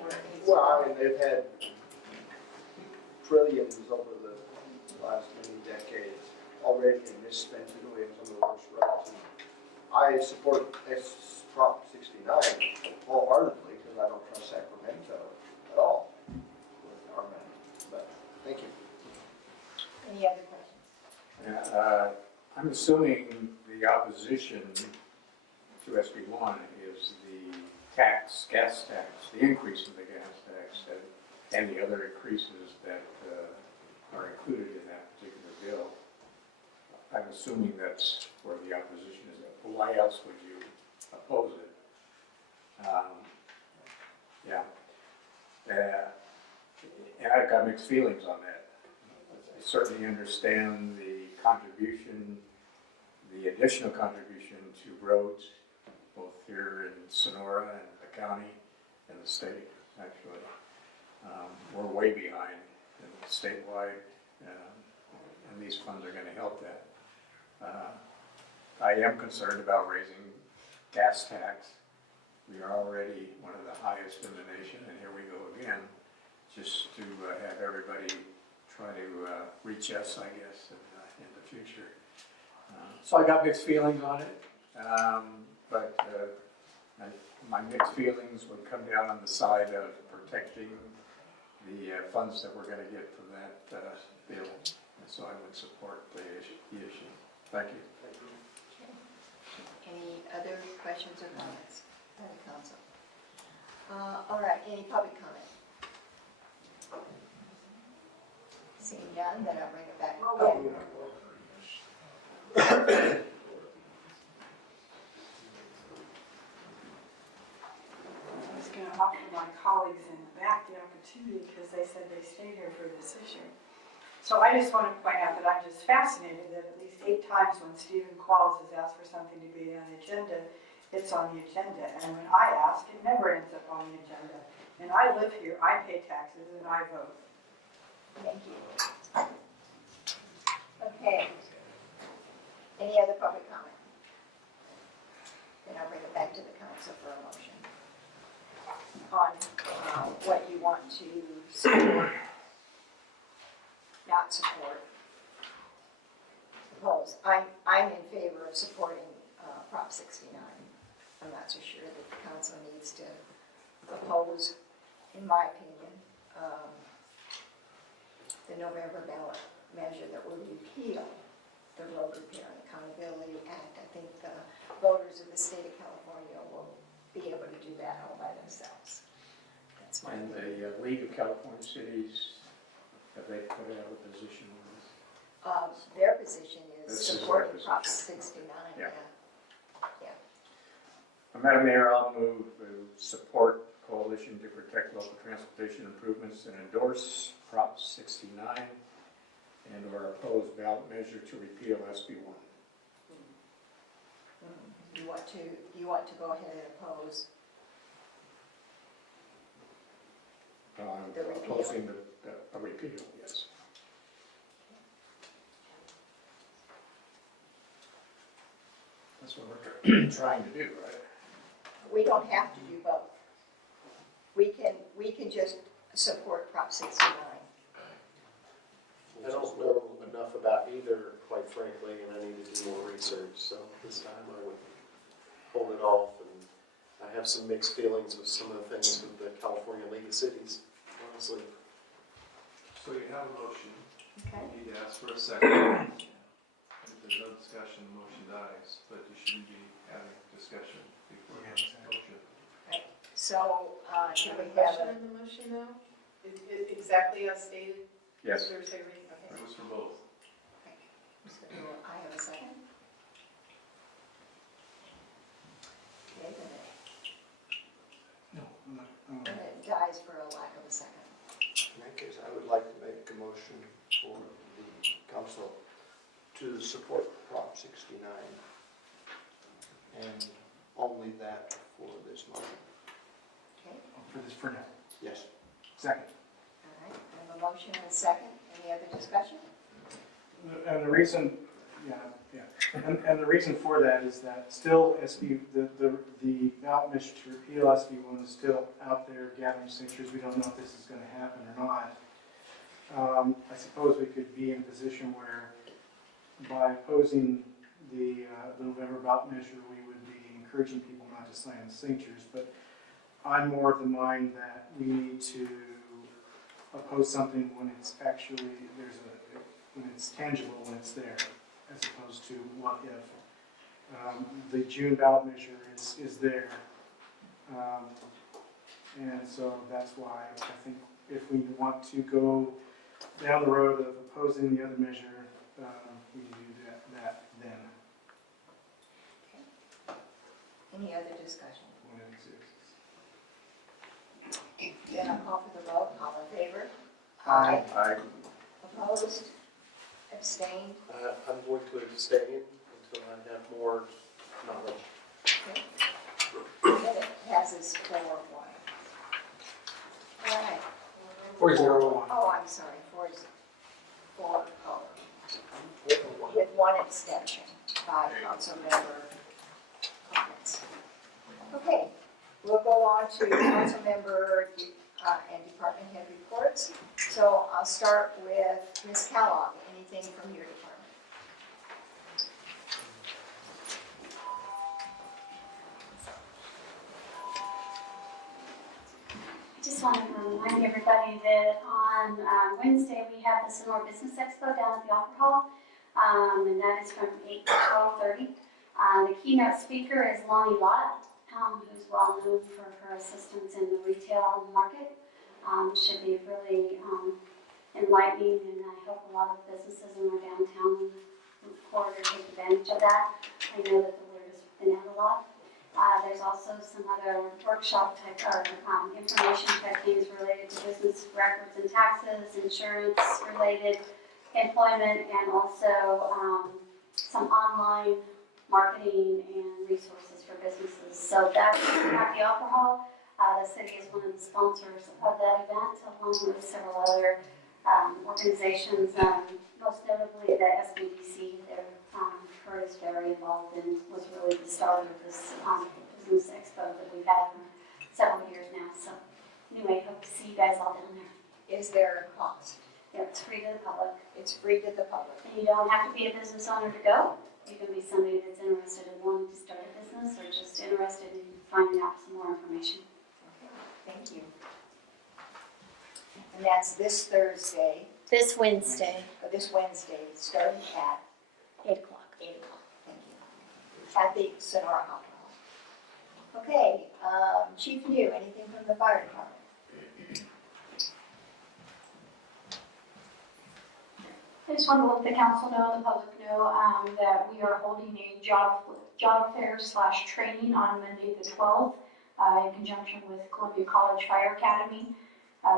where it needs to Well, I be. mean, they've had trillions over the last many decades already misspent, and we have some of the worst roads. And I support Prop 69 wholeheartedly because I don't trust Sacramento at all with our money. But thank you. Any other questions? I'm assuming the opposition to SB 1 is the gas tax, the increase in the gas tax, and the other increases that are included in that particular bill. I'm assuming that's where the opposition is. Why else would you oppose it? And I've got mixed feelings on that. I certainly understand the contribution, the additional contribution to roads, both here in Sonora and the county and the state, actually. We're way behind in statewide, and these funds are going to help that. I am concerned about raising gas tax. We are already one of the highest in the nation, and here we go again, just to have everybody try to reach us, I guess, in the future. So I got mixed feelings on it, but my mixed feelings would come down on the side of protecting the funds that we're going to get from that bill, and so I would support the issue. Thank you. Any other questions or comments by the council? All right, any public comment? Seeing none, then I'll bring it back. I was going to offer my colleagues in the back the opportunity because they said they stayed here for this issue. So I just want to point out that I'm just fascinated that at least 8 times when Stephen Qualls has asked for something to be on the agenda, it's on the agenda. And when I ask, it never ends up on the agenda. And I live here, I pay taxes, and I vote. Thank you. Okay. Any other public comment? Then I'll bring it back to the council for a motion on what you want to support, not support, oppose. I'm in favor of supporting Prop 69. I'm not so sure that the council needs to oppose, in my opinion, the November ballot measure that would repeal the Road Repair and Accountability Act. I think the voters of the state of California will be able to do that all by themselves. That's my And opinion. the League of California Cities, have they put out a position on this? Their position is This is supporting their Prop position. 69. Yeah. Yeah. Madam Mayor, I'll move to support Coalition to Protect Local Transportation Improvements and endorse Prop 69 and or oppose ballot measure to repeal SB 1. You want to go ahead and oppose the repeal? Opposing the repeal, yes. That's what we're trying to do, right? We don't have to do both. We can just support Prop 69. I don't know enough about either, quite frankly, and I need to do more research, so this time I would hold it off. And I have some mixed feelings with some of the things with the California League of Cities, honestly. So you have a motion. Okay. You need to ask for a second. If there's there's no discussion, the motion dies, but you shouldn't be having discussion before the motion. So, do we have Question in the motion though? Exactly as stated? Yes. Thursday reading, okay. It was for both. So do I have a second? Okay, then it dies for a lack of a second. In that case, I would like to make a motion for the council to support Prop 69. And only that for this motion. Okay, For now. Yes. Second. all right, I have a motion and a second. Any other discussion? And the reason, and the reason for that is that still the ballot measure to repeal SB 1 is still out there gathering signatures. We don't know if this is going to happen or not. I suppose we could be in a position where by opposing the November ballot measure, we would be encouraging people not to sign the signatures. But I'm more of the mind that we need to oppose something when it's actually, when it's tangible, when it's there, as opposed to what if. The June ballot measure is there. And so that's why I think if we want to go down the road of opposing the other measure, we need to do that then. Any other discussion? When it exists. Then I'll call for the vote. All in favor? Aye. Aye. Opposed? Abstained? I'm going to abstain until I have more knowledge. Okay. Then it passes 4-1. All right. 4-0-1. Oh, I'm sorry, 4-0. With one abstention by council member comments. Okay, we'll go on to council member and department head reports. So I'll start with Ms. Kellogg. Anything from your department? I just wanted to remind everybody that on Wednesday we have the Sonora Business Expo down at the Opera Hall, and that is from 8 to 12:30. The keynote speaker is Lonnie Lott, who's well known for her assistance in the retail market. Should be really enlightening, and I hope a lot of businesses in our downtown corridor take advantage of that. I know that the word has been out a lot. There's also some other workshop type or information type things related to business records and taxes, insurance related, employment, and also some online marketing and resources for businesses. So that's at the Opera Hall. The city is one of the sponsors of that event, along with several other organizations, most notably the SBDC. Her is very involved and was really the start of this business expo that we've had for several years now. So anyway, hope to see you guys all down there. Is there a cost? Yeah, it's free to the public. It's free to the public. And you don't have to be a business owner to go. You can be somebody that's interested in wanting to start a business or just interested in finding out some more information. Thank you. And that's this Thursday, This Wednesday. This Wednesday, starting at 8 o'clock. 8 o'clock. Thank you. At the Sonora Opera Hall. Okay, Chief New, anything from the fire department? I just want to let the council know and the public know that we are holding a job fair / training on Monday the 12th in conjunction with Columbia College Fire Academy.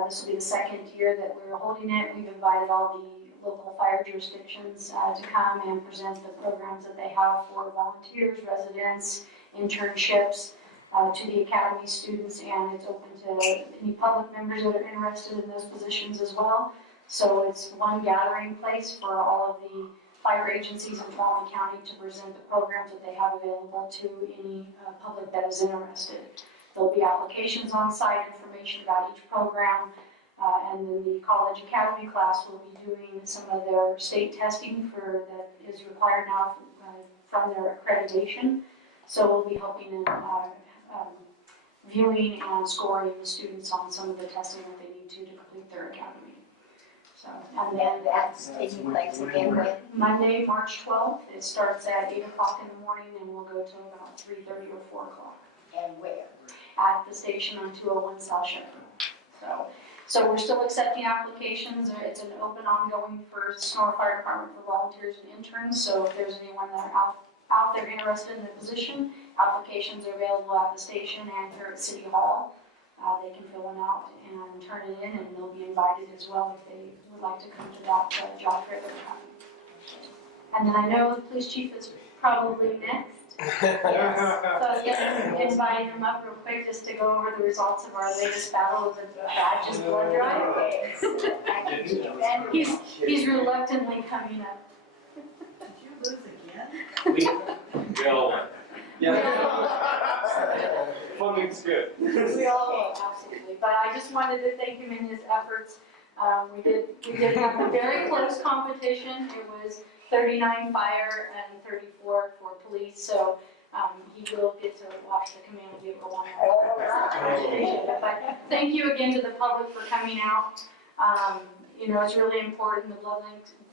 This will be the second year that we're holding it. We've invited all the local fire jurisdictions to come and present the programs that they have for volunteers, residents, internships to the academy students, and it's open to any public members that are interested in those positions as well. So it's one gathering place for all of the fire agencies in Tuolumne County to present the programs that they have available to any public that is interested. There'll be applications on site, information about each program, and then the college academy class will be doing some of their state testing that is required now from their accreditation. So we'll be helping in viewing and scoring the students on some of the testing that they need to complete their academy. So, And then that's taking place again when? Monday, March 12th, it starts at 8 o'clock in the morning and will go till about 3:30 or 4 o'clock. And where? At the station on 201 South Shepherd. So we're still accepting applications. It's an open ongoing for Sonora Fire Department for volunteers and interns. So if there's anyone that are out there interested in the position, applications are available at the station and here at City Hall. They can fill one out and turn it in, and they'll be invited as well if they would like to come to that job fair that we're having. And then I know the police chief is probably next. Yes. So I was gonna invite him up real quick just to go over the results of our latest battle of the Badges blood drive. And he's reluctantly coming up. Did you lose again? We all won. Plumbing's good. We all will, absolutely. But I just wanted to thank him in his efforts. We did have a very close competition. It was 39 fire and 34 for police. So he will get to watch the command vehicle on that. But thank you again to the public for coming out. You know, it's really important. The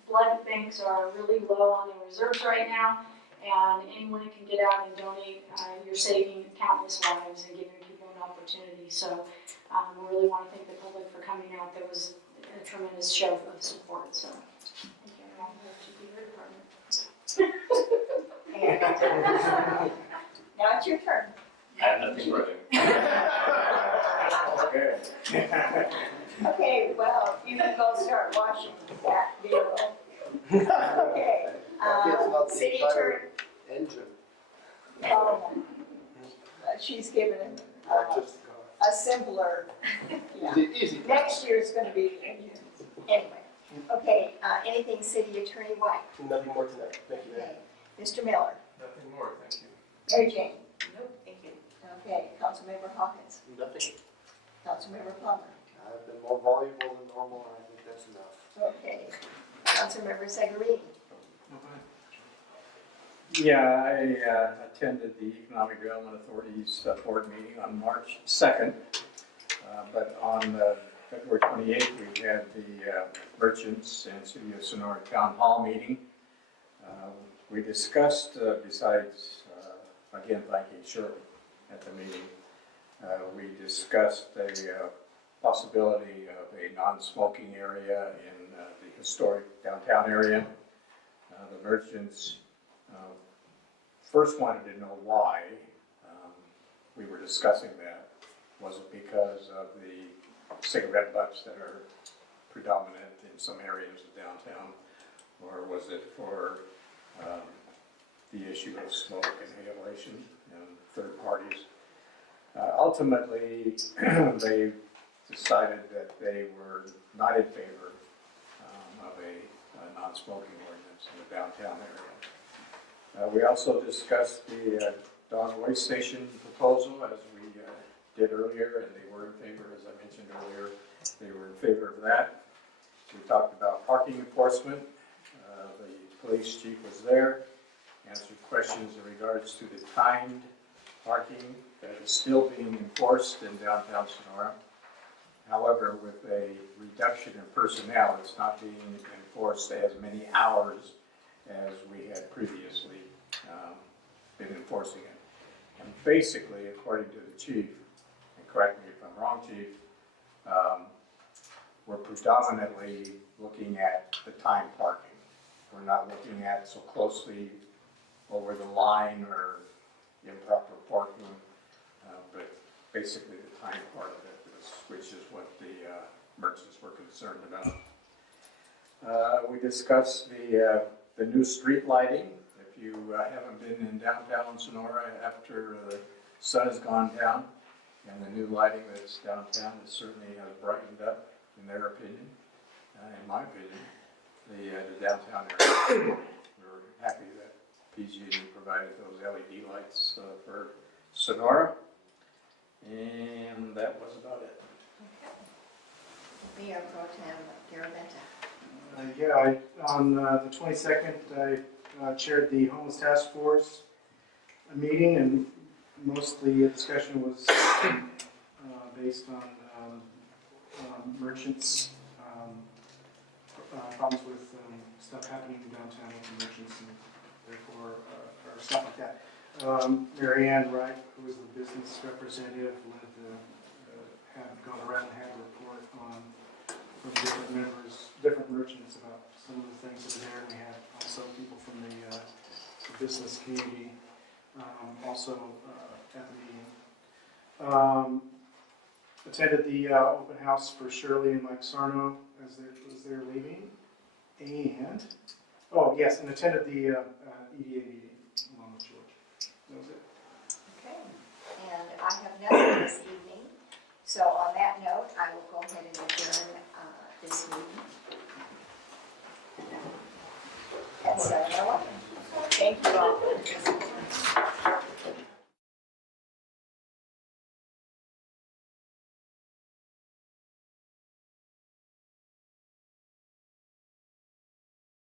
blood banks are really low on the reserves right now. And anyone who can get out and donate, you're saving countless lives and giving people an opportunity. So we really want to thank the public for coming out. There was a tremendous show of support. So thank you, everyone. Now it's your turn. I have nothing further. Okay, well, you can go start washing that vehicle. Okay, city attorney. Engine. Oh, she's given a simpler, yeah. Easy. Next year is gonna be the engine. Anyway, okay, anything city attorney White? Nothing more tonight. Thank you. Okay, Mr. Miller? Nothing more, thank you. Mary Jane? Nope, thank you. Okay, Councilmember Hawkins? Nothing. Councilmember Plummer? I've been more voluble than normal, and I think that's enough. Okay, Councilmember Segarini? Yeah, I attended the Economic Development Authority's board meeting on March 2nd, but on February 28th, we had the Merchants and City of Sonora Town Hall meeting. We discussed, besides, again, thanking Shirley at the meeting, we discussed the possibility of a non-smoking area in the historic downtown area. The Merchants first wanted to know why we were discussing that. Was it because of the cigarette butts that are predominant in some areas of downtown, or was it for the issue of smoke inhalation and third parties? Ultimately, they decided that they were not in favor of a non-smoking ordinance in the downtown area. We also discussed the dog waste station proposal, as we did earlier, and they were in favor, as I mentioned earlier. They were in favor of that. We talked about parking enforcement. The police chief was there, answered questions in regards to the timed parking that is still being enforced in downtown Sonora. However, with a reduction in personnel, it's not being enforced as many hours as we had previously been enforcing it. And basically, according to the chief, and correct me if I'm wrong, chief, we're predominantly looking at the time parking. We're not looking at so closely over the line or improper parking, but basically the time part of it, which is what the merchants were concerned about. We discussed the new street lighting. If you haven't been in downtown Sonora after the sun has gone down, and the new lighting that's downtown has certainly brightened up, in their opinion, in my opinion, the downtown area. We're happy that PG&E provided those LED lights for Sonora, and that was about it. Mayor Pro Tem Garaventa. On the 22nd, I chaired the Homeless Task Force meeting, and mostly the discussion was based on merchants' problems with stuff happening downtown with the merchants and therefore, or stuff like that. Mary Ann Wright, who was the business representative, led the, had gone around and had a report on from different members, different merchants about some of the things that are there. We had also people from the business community also at the meeting. Attended the open house for Shirley and Mike Sarno as they're leaving. And, oh yes, and attended the EDA meeting along with George. That was it. Okay, and I have nothing this evening. So on that note, I will go ahead and adjourn this meeting. At 7:11. Thank you all for listening.